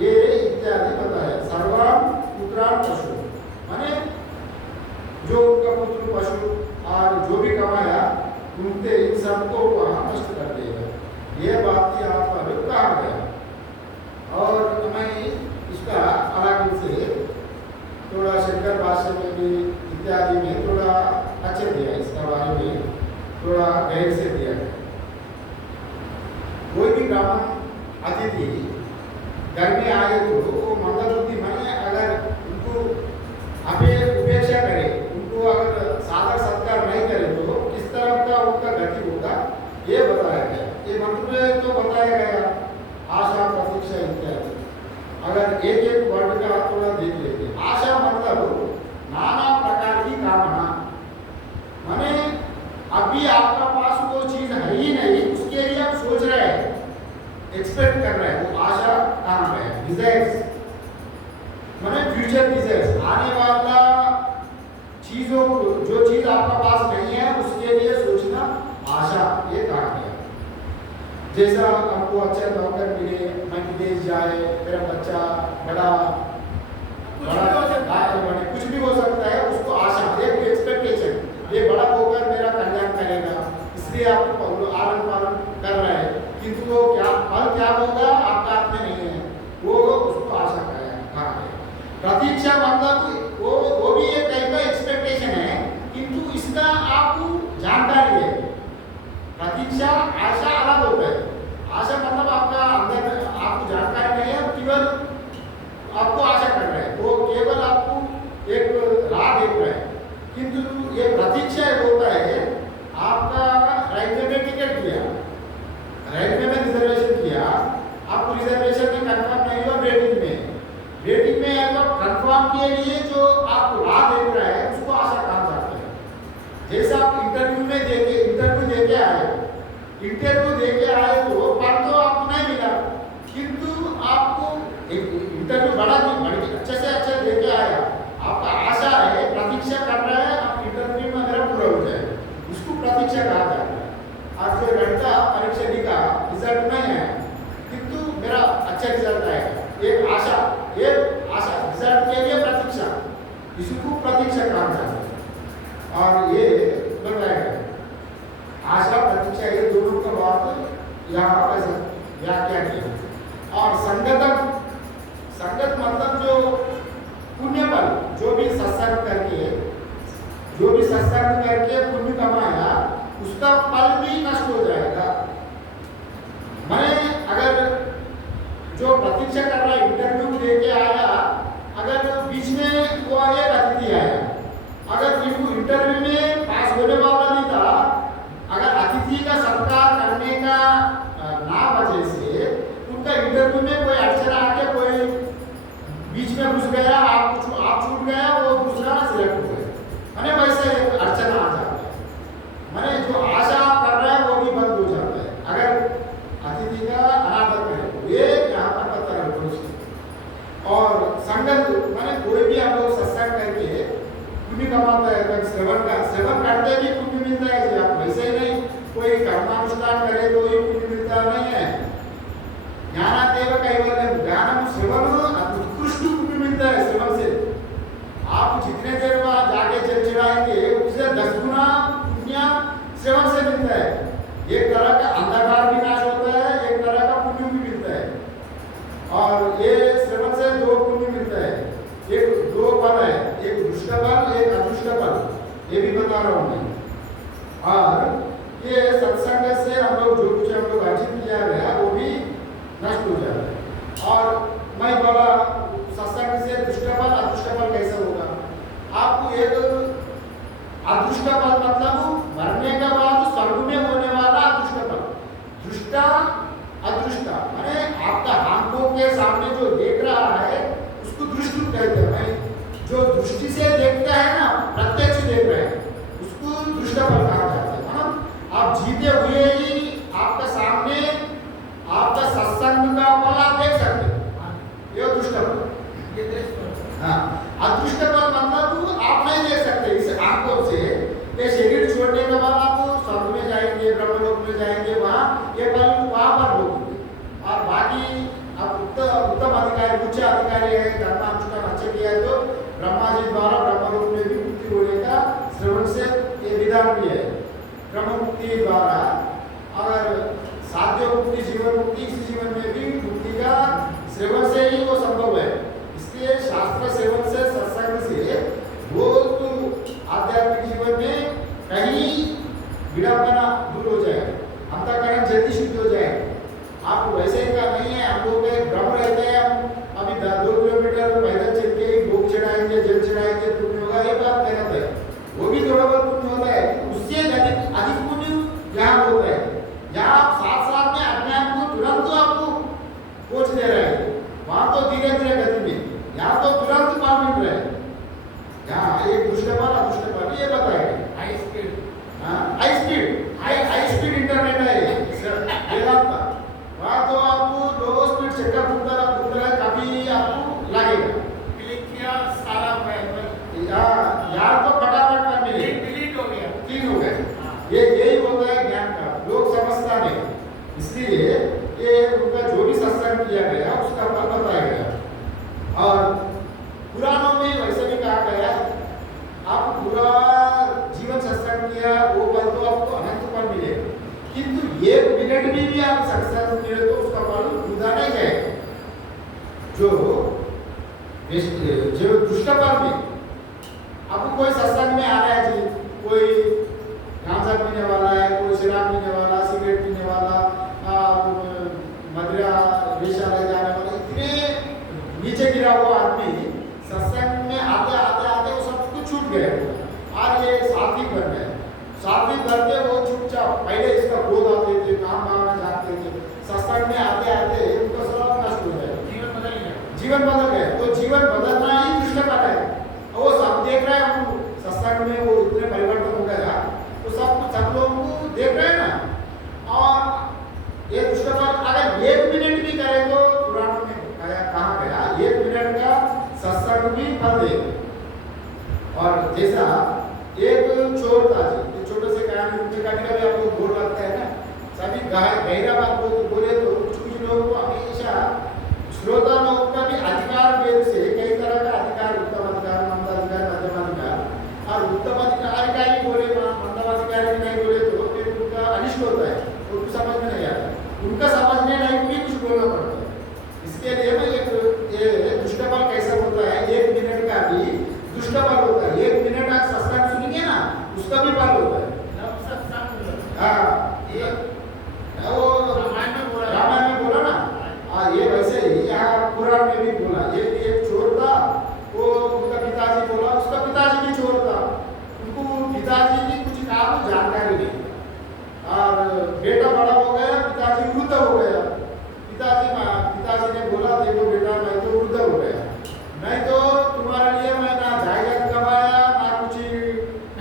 ये इत्यादि बताया। सर्वान पुत्रान पशु, माने जो उनका पुत्र पशु और जो भी कमाया उनके इन सबको वहाँ नष्ट कर देगा। ये बात यहाँ पर कहा गया। और मैं इसका अलग से थोड़ा शंकर भाष्य में भी इत्यादि में थोड़ा अच्छे दिया, इसका बारे में थोड़ा गहरे से दिया है। कोई भी ब्राह्मण अतिथि घर में आए तो वो मंदबुद्धि माने अगर उनको उपेक्षा करे, उनको अगर सादर सत्कार नहीं करे तो किस तरह का उनका गति होगा ये बताया गया। ये मंत्र में तो बताया गया आशा प्रतीक्षा इत्यादि। अगर एक एक वर्ड का थोड़ा देख लेते। आशा मतलब नाना प्रकार की कामना, माने अभी आपका पास वो चीज है ही नहीं, उसके लिए आप सोच रहे हैं, एक्सपेक्ट कर रहे हैं, वो आशा काम है। डिजायर्स माने फ्यूचर डिजायर्स, आने वाला चीजों को, जो चीज आपका पास नहीं है उसके लिए सोचना आशा, ये कहा गया। जैसा आपको अच्छा नौकर मिले, मैं विदेश जाए, मेरा बच्चा बड़ा कुछ भी हो सकता है, उसको आशा, एक एक्सपेक्टेशन, ये बड़ा होकर मेरा कल्याण करेगा, इसलिए आप आलन पालन कर रहे हैं, किंतु वो क्या फल क्या होगा आपका हाथ में नहीं है, वो उसको आशा कहा है। प्रतीक्षा मतलब वो भी एक टाइप का एक्सपेक्टेशन है, किंतु इसका आपको जानकारी है। प्रतीक्षा आशा अलग होता है। आशा मतलब आपका अंदर आपको जानकारी नहीं है, केवल आपको आशा कर रहे हैं, वो केवल आपको एक राह देख रहे हैं। किंतु ये प्रतीक्षा होता है, आपका रेलवे में टिकट किया, रेलवे में रिजर्वेशन किया, आपको रिजर्वेशन में कंफर्म नहीं हुआ, वेटिंग में है तो कंफर्म के लिए जो आपको राह देख रहा है उसको आशा कहा जाता है। जैसे आप इंटरव्यू देके आए तो पर तो आपको नहीं मिला, किंतु आपको इंटरव्यू बड़ा अच्छे से अच्छा देके आया, आपका आशा है, प्रतीक्षा कर रहा है आप इंटरव्यू में मेरा पूरा हो जाए, उसको प्रतीक्षा कहा जाता है। आज जो लड़का परीक्षा लिखा, रिजल्ट नहीं है, किंतु मेरा अच्छा रिजल्ट आएगा, एक आशा रिजल्ट के लिए प्रतीक्षा, इसको प्रतीक्षा कहा जाता है। और ये बताया गया आशा प्रतीक्षा, ये दोनों का बात यहाँ ऐसा व्याख्या किया। और संगत मतलब जो पुण्य फल, जो भी सत्संग करके पुण्य कमाया, उसका फल भी नष्ट हो जाएगा। मैं अगर जो प्रतीक्षा कर रहा है, इंटरव्यू देके आया, अगर बीच में वो एक अतिथि आया, अगर इंटरव्यू में पास होने वाला नहीं था, अगर अतिथि का सत्कार करने का ना वजह से उनका इंटरव्यू में कोई अड़चन आके कोई बीच में घुस गया, आप छूट गया, वो दूसरा सिलेक्ट हो गया, मैंने वैसे एक अड़चन आ जाता है, मैंने जो आशा कर रहा है वो भी बंद हो जाता है अगर अतिथि का अनादर करें तो। ये यहाँ पर पता है। और संगत मैंने कोई भी हम लोग सत्संग करके पुण्य कमाता है, सेवन करते भी पुण्य मिलता है। आप वैसे ही नहीं कोई कर्मानुष्ठान करे तो ही पुण्य मिलता नहीं है। ज्ञानादेव कैवल्यम, ज्ञानम सेवन उत्कृष्ट पुण्य मिलता है सेवन से। आप जितने देर वहाँ जाके जल चढ़ाएंगे उससे 10 गुना पुण्य सेवन से मिलता है। एक तरह का अंधकार भी नाश होता है, एक तरह का पुण्य भी मिलता है। और ये सेवन से 2 पुण्य मिलता है, एक 2 फल है, एक दुष्ट फल एक अदृष्ट फल, ये भी बता रहा हूँ मैं। और ये सत्संग से हम लोग जो कुछ हम लोग अर्जित किया गया वो भी नष्ट हो जाता है। और मैं बोला सत्संग से दुष्ट फल अदृष्ट फल कैसे होगा। आपको एक अदृष्ट फल मतलब मरने के बाद स्वर्ग में होने वाला अदृष्ट फल। दृष्टा अदृष्टा माने आपका आंखों के सामने जो देख रहा है उसको दृष्टि कहते हैं। जो दृष्टि से देखता है ना, प्रत्यक्ष देख रहे हैं, उसको दृष्ट फल कहा जाता है। आप जीते हुए ही आपके सामने आपका सत्संग का फल आप देख सकते हैं, ये अदृष्ट पर मतलब आप नहीं देख सकते इस आंखों से। ये शरीर छोड़ने के बाद आप स्वर्ग में जाएंगे, ब्रह्मलोक में जाएंगे, वहाँ ये पल वहाँ पर होंगे। और बाकी आप उत्तम अधिकारी, उच्च अधिकारी है, धर्मानुष्ठान अच्छे किया है तो ब्रह्मा जी द्वारा ब्रह्मलोक में भी मुक्ति होने का श्रवण से ये विधान भी है। ब्रह्म मुक्ति द्वारा अगर साध्य मुक्ति, जीवन मुक्ति, इसी जीवन में भी मुक्ति का श्रवण से ही वो संभव है। इसलिए शास्त्र सेवन से, सत्संग से वो तो आध्यात्मिक जीवन में कहीं विडंबना दूर हो जाए, अंतःकरण जल्दी शुद्ध हो जाए। आप वैसे का नहीं है, हम लोग भ्रम रहते हैं, हम अभी 2 किलोमीटर पैदल चल के भोग चढ़ाएंगे, जल चढ़ाएंगे, पुण्य होगा, ये बात गलत है। वो भी थोड़ा बहुत पुण्य होता है, उससे अधिक पुण्य यहाँ होता है। यहाँ आप साथ में अज्ञान को तुरंत आपको पहुँच दे रहे हैं, वहाँ तो धीरे धीरे गति में, यहाँ तो तुरंत पार मिल रहे हैं। यहाँ एक दुष्टपाल अदुष्टपाल ये बताएगा। High speed, high speed internet है वेदांत। वहाँ तो आपको लो स्पीड चेकअप होता है, कभी आपको लगेगा क्लिक किया सारा यार तो फटाफट कर मिले, डिलीट हो गया, क्लीन हो गए। ये यही होता है ज्ञान का, लोग समझता नहीं। इसलिए ये उनका जो भी सत्संग किया गया उसका फल बताया गया। और पुराणों में वैसे भी कहा गया, आप पूरा जीवन सत्संग किया वो फल तो आपको अनंत फल मिलेगा, किंतु 1 मिनट भी आप सत्संग मिले तो उसका फल वृथा नहीं जाएगा। जो दुष्टफल में आपको कोई सत्संग में आ रहा है जी, कोई गांजा पीने वाला है, कोई शराब पीने वाला, सिगरेट पीने वाला, मदिरा वेश्यालय जाने वाला, इतने नीचे गिरा हुआ आदमी सत्संग में आते वो सब कुछ छूट गए और ये सात्विक बन गए। सात्विक करके वो चुपचाप, पहले इसका क्रोध आते थे, काम भावना जानते थे, सत्संग में आते उनका सब नष्ट हो जाए, जीवन बदल गया। तो जीवन बदलना ही दुष्टपाल है। वो सब देख रहे हैं, हम सत्संग में वो इतने परिवर्तन हो गया तो सब लोग को देख रहे हैं ना। और ये दुष्टपाल अगर 1 मिनट भी करे तो पुराण में कहा गया 1 मिनट का सत्संग भी फल दे। और जैसा एक चोर था जी, छोटे से कहानी रूप में कभी आपको बोर लगता है ना, सभी गहरा बात बोले तो कुछ लोगों को हमेशा श्रोता लोगों का भी अधिकार वेद से कई तरह का अधिकार, उत्तम अधिकार, मंदाधिकार, मध्यम अधिकार। और उत्तम अधिकार का ही बोले, मंदाधिकार ही नहीं बोले तो फिर उनका अनिष्ट होता है, उनको समझ में नहीं आता, उनका समझने लायक भी कुछ बोलना पड़ता है। इसके लिए ना ये दुष्टफल कैसा होता है, 1 मिनट का भी दुष्टफल होता है। 1 मिनट आप सत्संग सुनिए ना, उसका भी फल होता है। वो रामायण में बोला ना, ये वैसे ही यहाँ पुराण में भी बोला। एक चोर था, वो उनका पिताजी बोला, उसका पिताजी भी चोर था, उनको पिताजी की कुछ काम जानकारी नहीं, और बेटा बड़ा हो गया, पिताजी वृद्ध हो गया। पिताजी ने बोला, देखो बेटा मैं तो वृद्ध हो गया, नहीं तो तुम्हारे लिए मैं ना जायदाद कमाया, ना कुछ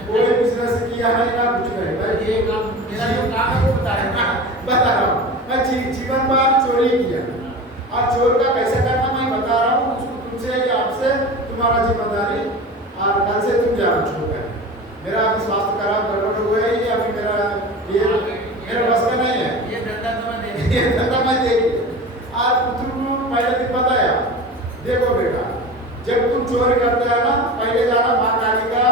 कोई बिजनेस किया है, ना कुछ नहीं। ये काम मेरा जो काम है वो बता रहा हूँ मैं जीवन भर चोरी किया, और चोर का कैसे करना मैं बता रहा हूँ तुमसे, आपसे तुम्हारा जिम्मेदारी। और कल से तुम जाना छोड़ कर, मेरा अभी स्वास्थ्य खराब गड़बड़ हुआ है, ये अभी मेरा बस का नहीं है, ये धंधा मैं देगी। और पुत्र को पहले दिन बताया, देखो बेटा जब तुम चोरी करते है ना, पहले जाना माँ काली का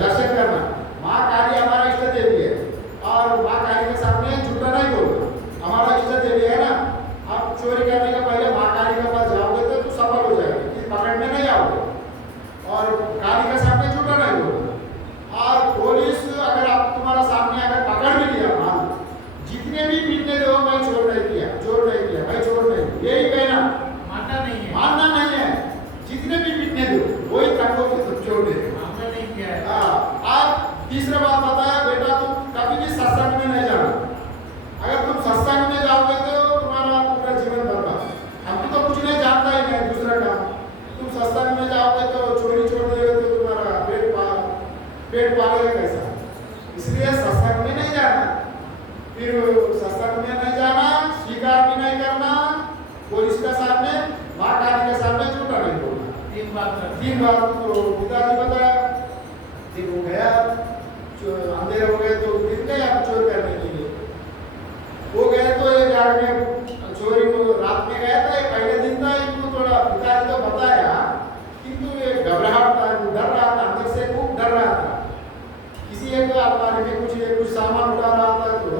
दर्शन करना। माँ काली हमारा इष्ट देवी है, और माँ काली के सामने झूठा नहीं बोलना, हमारा इष्ट देवी है ना। आप चोरी करने के पहले माँ काली के पास जाओगे तो सफल हो जाएगी, पकड़ में नहीं आओगे, और काली के सामने झूठा नहीं बोलना। और पुलिस अगर आप तुम्हारा सामने अगर पकड़ भी लिया, मान जितने भी पीटने दो, मैं चोर नहीं किया, मैं चोर नहीं, यही कहना, मानना नहीं है। जितने भी पीटने दो वही तंगों को चोर दे, मानना नहीं किया है। और तीसरा बात बताया, बेटा तुम कभी भी सत्संग में नहीं जाना। अगर तुम सत्संग में जाओगे तो तुम्हारा पूरा जीवन बर्बाद। हम तो कुछ नहीं जानता ही नहीं दूसरा काम, तुम सत्संग में जाओगे तो चोरी छोड़ देगे तो तुम्हारा पेट पालेगा कैसा। इसलिए सत्संग में नहीं जाना, फिर सत्संग में नहीं जाना, स्वीकार भी नहीं करना, पुलिस के सामने, माँ काली के सामने झूठा नहीं बोलना। तीन बार तीन बार तो पिताजी बताया, देखो गया अंधेरे हो गए तो गिर गए आप चोरी करने के लिए। वो गए तो ये जाग में चोरी को रात में गया था, ये पहले दिन था, इनको थोड़ा पिताजी तो बताया किंतु ये घबराहट था, डर रहा था, अंदर से खूब डर रहा था। किसी एक अलमारी में कुछ सामान उठा रहा था तो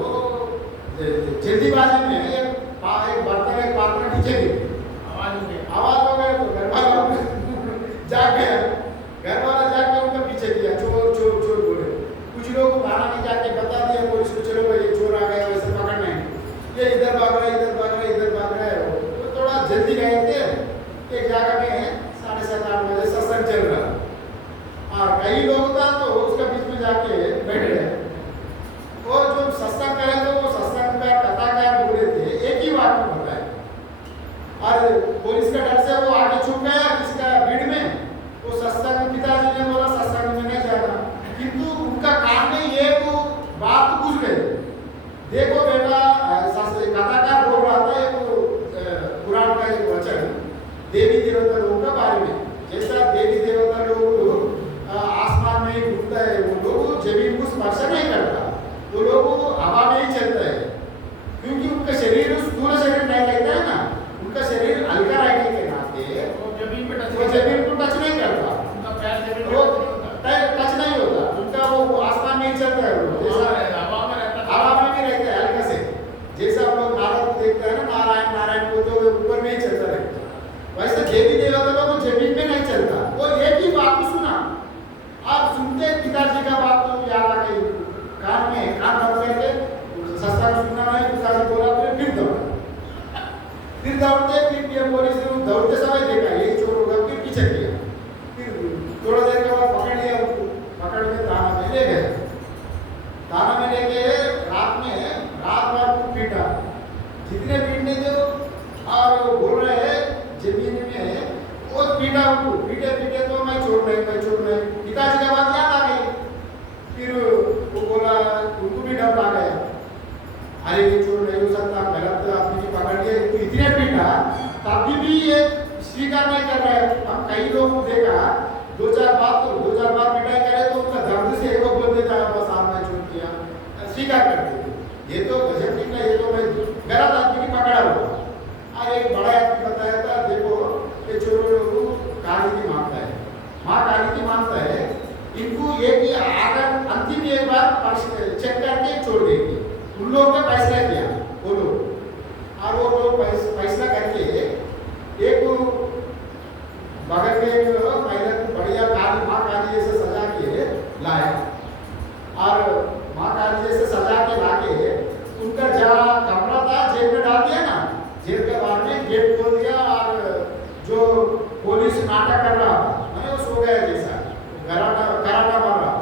जल्दीबाजी में एक बर्तन एक पात्र नीचे गिर, आवाज हो गया तो घर वाला जाग गया, घर वाला जाग के उनका पीछे किया, चोर चोर चोर बोले। कुछ लोग थाना में जाके बता दिया पुलिस को, चलो भाई ये चोर आ गया, वैसे पकड़ना है, ये इधर भाग रहा है, इधर भाग रहा है, इधर भाग रहा है। तो थोड़ा जल्दी गए थे, एक जगह में 7:30-8 बजे सत्संग चल रहा और कई लोग था तो उसका बीच में जाके बैठ गए। वो जो सत्संग करे तो वो सत्संग का कथाकार बोले थे, एक ही बात को बताया और पुलिस का डर से वो आगे छुप गया किसका भीड़ में। वो सत्संग पिताजी ने बोला सत्संग में नहीं जाना, किंतु उनका कान में ये वो बात घुस गई। देखो बेटा, कथाकार बोल रहा था एक पुराण का एक वचन देवी देवता लोगों का बारे में, जैसा देवी देवता लोग आसमान में ही घूमता है, वो लोग जमीन को स्पर्श नहीं करता, वो लोग हवा में ही चलता है, क्योंकि उनका शरीर स्थूल शरीर नहीं रहता है ना, उनका शरीर हल्का रहने के नाते वो जमीन को टच नहीं करता, उनका पैर जमीन को टच नहीं होता, उनका वो आसमान में ही चलता है, वो जैसा हवा में भी रहता है हल्का से, जैसा हम लोग नारद को देखते हैं ना, नारायण नारायण को तो ऊपर में ही चलता रहता है, वैसे देवी देवता लोग जमीन में नहीं चलता। वो एक ही बात सुना, आप सुनते पिताजी का बात तो याद आ गई कान में, कान बंद करके सत्संग सुनना नहीं, पिताजी बोला फिर दौड़ते, फिर पुलिस ने दौड़ते समय देखा यही चोर होगा, फिर पीछे किया, फिर थोड़ा देर के बाद पकड़ लिया उनको, पकड़ के थाना में ले गए। थाना में लेके रात भर को पीटा, जितने पीटने थे और बोल रहे हैं जमीन में वो पीटा उनको, पीटे पीटे तो मैं छोड़ नहीं। पिताजी का बात याद आ गई, फिर वो बोला उनको भी डर आ गया, अरे ये चोर नहीं हो सकता, गलत आदमी की पकड़ के इतने पीटा तभी भी ये स्वीकार नहीं कर रहे। हम कई लोग को देखा 2-4 बार पिटाई करे तो उनका दर्द से एक बोल देता है बस आप मैं चोर किया, स्वीकार करते थे। ये तो गजब निकला, ये तो मैं गलत आदमी की पकड़ा हुआ। और एक बड़ा आदमी बताया था, देखो ये चोरों काली की मानता है, माँ काली की मानता है, इनको एक ही अगर अंतिम एक बार चेक करके छोड़ देंगे। उन लोगों का फैसला किया वो लोग, और वो लोग फैसला करके एक बगल में एक महिला को बढ़िया काली माँ काली जैसे सजा के लाया, और माँ काली जैसे सजा के लाके उनका जहाँ कमरा था जेल में डाल दिया ना, जेल के बाहर में गेट खोल दिया, और जो पुलिस नाटक कर रहा था वो सो गया जैसा कराटा मार रहा,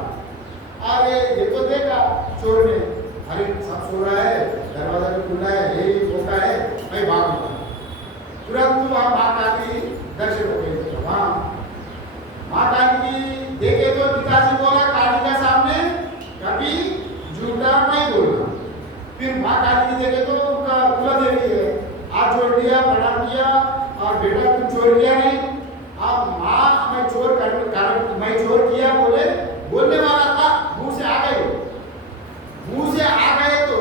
और ये तो देखा चोर ने, अरे सब सो रहा है, दरवाजा भी खुला है, यही मौका है, मैं भागूंगा। तुरंत वहाँ माँ काली दर्शन हो गई। वहाँ माँ काली देखे तो पिताजी बोला काली का सामने कभी झूठा नहीं बोलना। फिर माँ काली देखे तो उनका कुला देवी है, हाथ जोड़ दिया, प्रणाम किया, और बेटा तुम चोर किया नहीं, अब माँ मैं चोर किया बोलने वाला था, मुंह से आ गए तो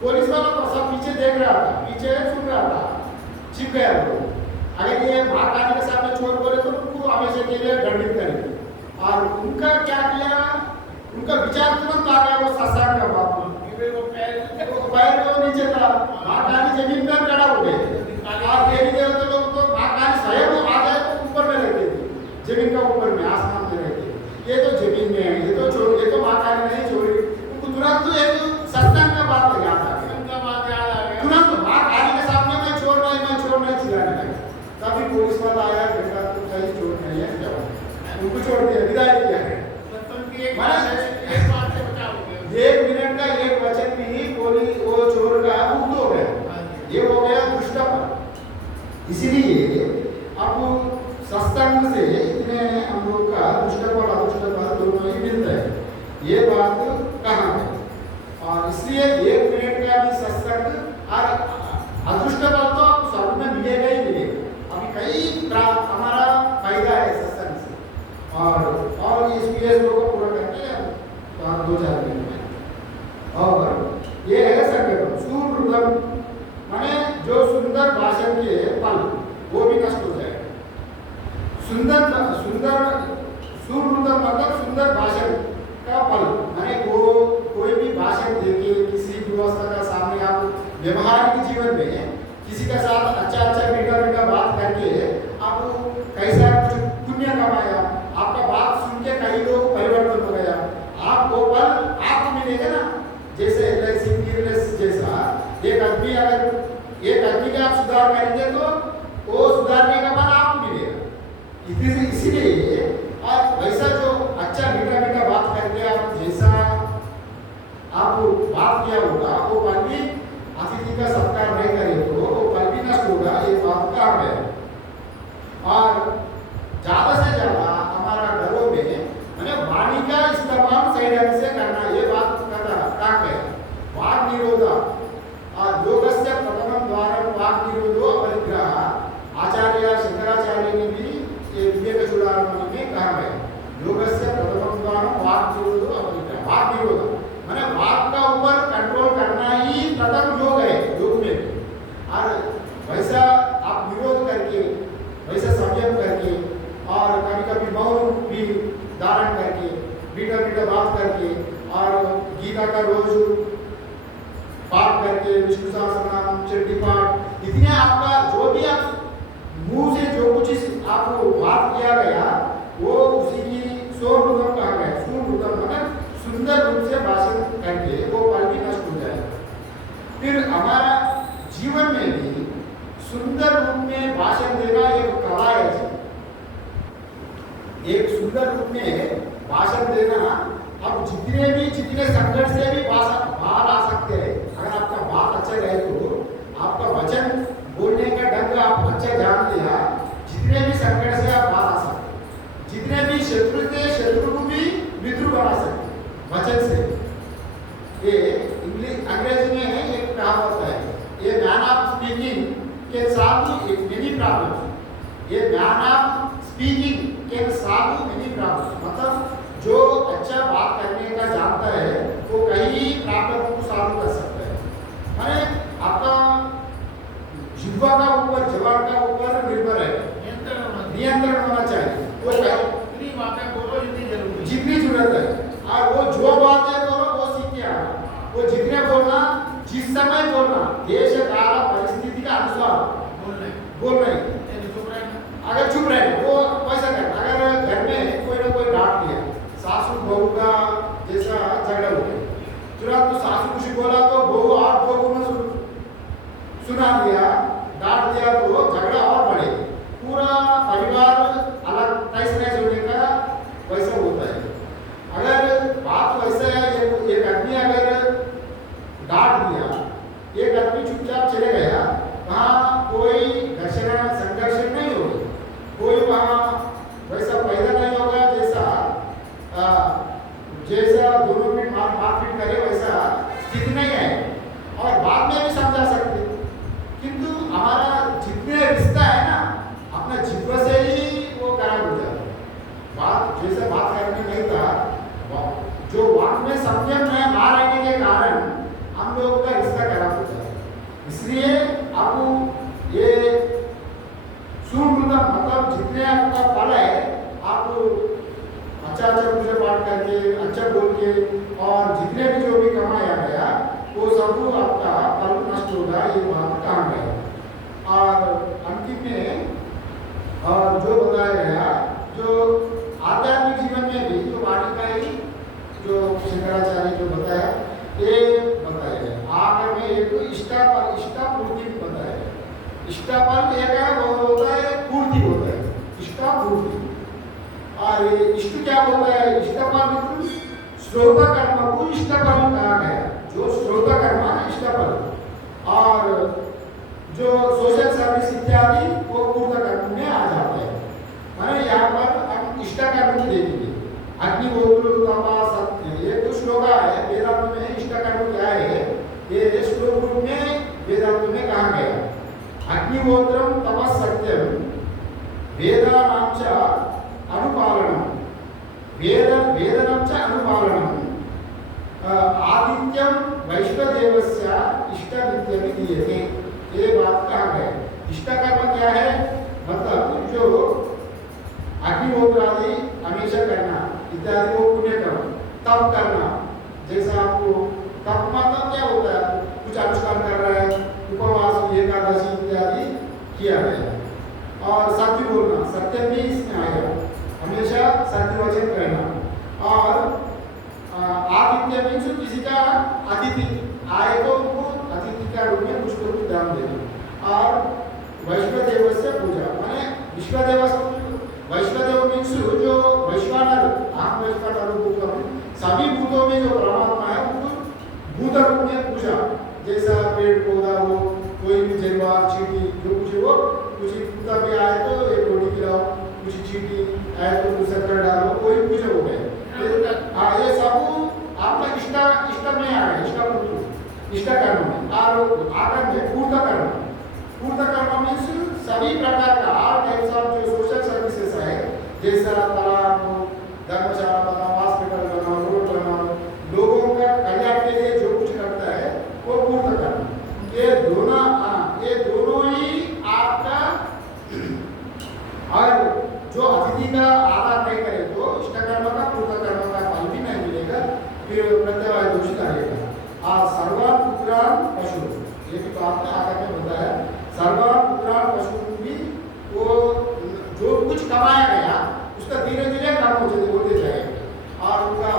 पुलिस वालों को सब पीछे देख रहा था, पीछे सुन रहा था, छिप गया वो। अगर ये माँ काली के सामने चोर बोले तो उनको हमेशा के लिए दंडित करेंगे। और उनका क्या किया, उनका विचार तुरंत आ गया वो सत्संग का बात में, पैर को नीचे था, माँ काली जमीन पर खड़ा हो गए, और देवी देवता लोग तो माँ काली स्वयं आ जाए तो ऊपर में रहते थे, जमीन का ऊपर में, आसमान में रहते। ये तो जमीन में है, ये तो माँ काली नहीं छोड़ी, उनको तुरंत एक सत्संग का बात याद आ गया, तुरंत माँ काली के सामने मैं चोर नहीं चिल्लाने लगा। तभी पुलिस वाला आया, बेटा तुम कहीं चोर नहीं है, जाओ, उनको छोड़ दिया, विदाई किया। एक मिनट का एक वचन में ही वो चोर का मुक्त हो गया, ये हो गया दुष्टपन। इसलिए अब सत्संग से इतने हम लोग का दुष्टपन अदुष्टपन दोनों ही मिलता है, ये बात कहाँ है। और इसलिए 1 मिनट का भी सत्संग, और अदृष्टपन तो स्वर्ग में मिलेगा ही मिलेगा। अभी कई हमारा फायदा वो भी नष्ट हो जाएगा। सुंदर सुंदर सुरुदम मतलब सुंदर भाषण का फल, माने वो कोई भी भाषण देके किसी व्यवस्था का सामने आप व्यवहारिक जीवन में किसी का साथ अच्छा मीठा मीठा बात करके आप कैसा कुछ पुण्य कमाया, आपका बात सुन के कई लोग परिवर्तन हो गया, आप वो पल आपको मिलेगा ना। जैसे जैसा एक आदमी का आप सुधार करेंगे तो वो सुधारने का फल आपको मिलेगा। इसीलिए आज वैसा जो अच्छा मीठा मीठा बात करके आप जैसा आप बात किया होगा वो पल भी अतिथि का सत्कार नहीं करे तो वो पल भी नष्ट होगा, ये बात का है। और ज्यादा से ज्यादा हमारा घरों में मैंने वाणी का इस्तेमाल सही ढंग से करना, ये बात का है। वाग निरोधा और योगस्य प्रथमम द्वारम वाग निरोधो अपरिग्रह, आचार्य शंकराचार्य ने भी ये विवेक चूड़ामणि में कहा है। योगस्य प्रथमम द्वारम वाग निरोधो अपरिग्रह, वाग निरोध माने वाग का ऊपर कंट्रोल करना ही प्रथम योग है योग में। और वैसा आप विरोध करके वैसा संयम करके और कभी कभी मौन भी धारण करके मीठा मीठा बात करके और गीता का रोज पाठ करके विष्णु सहस्त्रनाम चंडी पाठ, इतने आपका जो भी आप मुंह से जो कुछ आपको बात किया गया वो उसी की स्वरूपम कहा गया। स्वरूपम मतलब सुंदर रूप से भाषण करके वो पल भी नष्ट हो जाएगा। फिर हमारा जीवन में भी सुंदर रूप में भाषण देना एक कला है। एक सुंदर रूप में भाषण देना, अब जितने संकट से भी बाहर आ सकते हैं। अगर आपका बात अच्छा रहे तो आपका वचन बोलने का ढंग आप अच्छा जान लिया, जितने भी संकट से आप बाहर आ सकते हैं। जितने भी शत्रु थे शत्रु को भी मित्र बना सकते वचन से। ये अंग्रेजी में एक कहावत है, ये मैन ऑफ स्पीकिंग के साथ ही मेनी प्रॉब्लम्स, ये मैन ऑफ स्पीकिंग के साथ ही मेनी प्रॉब्लम्स, मतलब जो अच्छा बात करने का जानता है वो कई प्रॉब्लम को सॉल्व कर सकता है। माने आपका जिह्वा का ऊपर जवाब का ऊपर निर्भर है, नियंत्रण होना चाहिए। वो जितनी बातें बोलो जितनी जरूरत है, और वो जो बातें बोलो वो सीख के आना, वो जितने बोलना जिस समय बोलना देश काल परिस्थिति का अनुसार बोल रहे। अगर चुप रहे वो वैसा करना। अगर घर में कोई ना कोई डांट दिया, सासू बहू का जैसा झगड़ा हो गया, तुरंत तो सासू कुछ बोला तो बहू और बहू ने सुना दिया, डांट दिया तो झगड़ा और बढ़े, पूरा परिवार अलग तैस होने का वैसा होता है। अगर बात वैसा है, एक आदमी अगर डांट दिया, एक आदमी चुपचाप चले गया, वहाँ कोई घर्षण संघर्ष नहीं होगी, कोई वहाँ वैसा पैदा नहीं होगा जैसा दोनों में मारपीट करे वैसा स्थिति नहीं है, और बाद में भी समझा सकते। किंतु हमारा जितने रिश्ता है ना अपना जिह्वा से ही वो खराब हो जाता है। बात जैसे बात करने नहीं था, जो वाक में संयम में ना रहने के कारण हम लोगों का रिश्ता खराब हो जाता है। इसलिए आप ये सुमृतम मतलब जितने आपका फल है, आप अच्छा पूजा पाठ करके अच्छा बोल के और जितने भी जो भी कमाया गया वो सब आपका फल नष्ट होगा, ये बात कहा गया। और अंतिम में और जो बताया गया, जो आध्यात्मिक जीवन में भी जो वाणी का ही जो शंकराचार्य जो बताया ये बताया गया। आखिर में एक इष्टापूर्ति बताया गया। इष्टापल एक है वो होता है पूर्ति होता है, इष्टापूर्ति। और ये इष्ट क्या होता है? इष्टफल मतलब श्रोता कर्म को इष्टफल कहा गया। जो श्रोता कर्म इष्टफल, और जो सोशल सर्विस इत्यादि वो पूर्त कर्म में आ जाते हैं। माने यहाँ पर हम इष्ट कर्म को देखेंगे। अग्निहोत्र तपा सत्य, ये कुछ श्लोक है वेदांत में। इष्ट कर्म क्या है ये श्लोक रूप में वेदांत में कहा गया। अग्निहोत्रम तपः सत्यम वेदानां च अनुपालनम, वेदनं च अनुपालनम, आदित्यम वैश्वदेवस्य इष्टमित्यपि दीयते। ये बात कहा गया। इष्ट कर्म क्या है? इत्यादि वो पुण्य कर्म। तप करना, जैसा आपको तप मतलब क्या होता है, कुछ अनुष्ठान कर रहा है, उपवास एकादशी इत्यादि किया गया। और सत्य बोलना, सत्य भी इसमें आएगा, हमेशा सत्य वचन कहना। और आतिथ्य मीन्स किसी का अतिथि आए तो उनको अतिथि का रूप में कुछ तो कुछ दान देना। और वैश्वदेव से पूजा, माने वैश्वदेव मीन्स जो वैश्वानर, आप वैश्वानर रूप में सभी भूतों में जो परमात्मा है उनको भूत रूप में पूजा। जैसा पेड़ पौधा हो, कोई भी जानवर चींटी जो कुछ हो, कुछ कुत्ता भी आए तो एक रोटी खिलाओ, कुछ चींटी आए तो कुछ शक्कर डालो, कोई पूजा हो गए। हाँ, ये सब आपका इष्ट में आ गए, इष्ट कर्म में। और आकर में पूर्त कर्म मीन्स सभी प्रकार का आल टाइप्स ऑफ जो सोशल सर्विसेज है, जैसा तालाब, धर्मशाला बनाओ, हॉस्पिटल बनाओ, रोड बनाओ, लोगों का कल्याण के लिए जो कुछ करता है वो पूर्त कर्म। ये दोनों ही आपका। और जो अतिथि का आदर नहीं करे तो इष्ट कर्म का पूर्त कर्म का फल भी नहीं मिलेगा, फिर प्रत्यवाय दोषित रहेगा। और सर्वान पुत्रान पशु, ये भी तो आपने आकर के बताया, सर्वान पुत्रान पशु भी वो जो कुछ कमाया गया उसका धीरे धीरे कम होते जाएगा। और उनका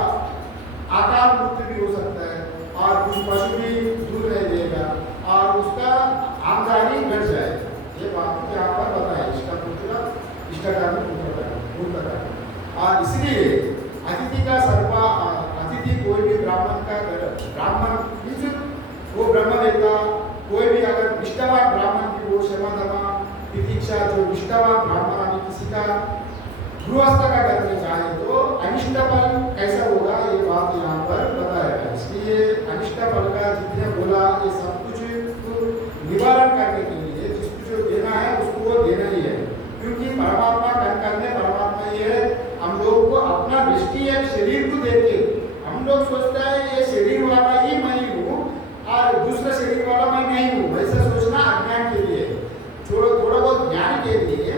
आकार मृत्यु भी हो सकता है, और कुछ पशु भी दूर नहीं देगा, और उसका आमदनी घट जाएगा। ये बात यहाँ पर बताया, इसका पुत्र इष्टकर्म पूर्त कर्म। और इसलिए अतिथि का अतिथि कोई भी ब्राह्मण का, ब्राह्मण वो ब्रह्मवेत्ता, कोई भी अगर निष्ठावान ब्राह्मण की वो क्षमा तितिक्षा, जो निष्ठावान ब्राह्मण किसी का गृहस्थ का करने चाहे तो अनिष्ट फल कैसा होगा ये बात यहाँ पर बताया गया। इसलिए अनिष्ट फल का जितने बोला ये सब कुछ निवारण करने के लिए जिसको जो देना है उसको वो देना ही है, क्योंकि परमात्मा करने परमात्मा ये है। हम लोग को अपना दृष्टि एक शरीर को देख के हम लोग सोचता है ये शरीर वाला ही मैं हूँ और दूसरा शरीर वाला मैं नहीं हूँ, वैसा सोचना अज्ञान के लिए। थोड़ा बहुत ज्ञान के लिए,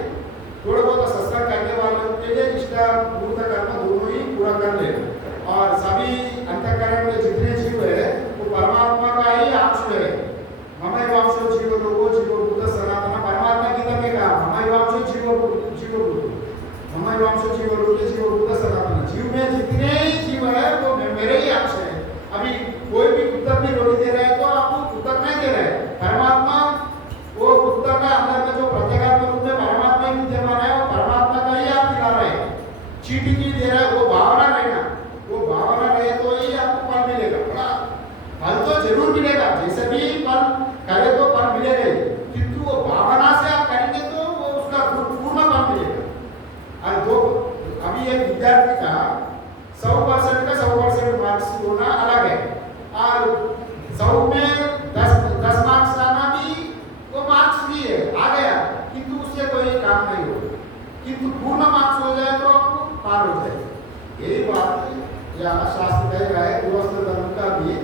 थोड़ा बहुत सत्संग करने वालों के लिए इष्टा पूर्त कर्म दोनों ही पूरा कर ले। और सभी अंतःकरण में जितने जीव है वो परमात्मा का ही अंश है। ममई वांशो जीव लोगो जीव भूत सनातन, परमात्मा की तब कहा ममई वांशो जीव भूत, ममई वांशो जीव लोगे जीव भूत सनातन। जीव में जितने ही जीव है वो मेरे ही अंश है। अभी कोई भी कुत्ता भी रोटी दे रहा है तो आपको कुत्ता नहीं दे रहा है, परमात्मा वो कुत्ता का अंदर में जो प्रत्येगात्म रूप में परमात्मा ही विद्यमान है, वो परमात्मा का ही आप दिला रहे हैं। चीटी की दे रहा है, वो भावना रहेगा, वो भावना रहे तो ही आपको फल मिलेगा। फल तो जरूर मिलेगा, जैसे भी फल करे तो फल मिलेगा ही, किंतु वो भावना से आप करेंगे तो वो उसका पूर्ण फल मिलेगा। और जो अभी एक विद्यार्थी का 100% का 100% मार्क्स होना अलग है, और 100 में 10 मार्क्स आना भी वो मार्क्स भी है, आ गया, किंतु उससे कोई काम नहीं हो। किंतु पूर्ण मार्क्स हो जाए तो आपको पार हो जाए। यही बात यहाँ शास्त्र कह रहा है। गृहस्थ धर्म का भी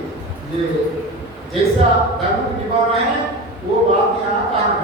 ये जैसा धर्म निभाना है वो बात यहाँ कहना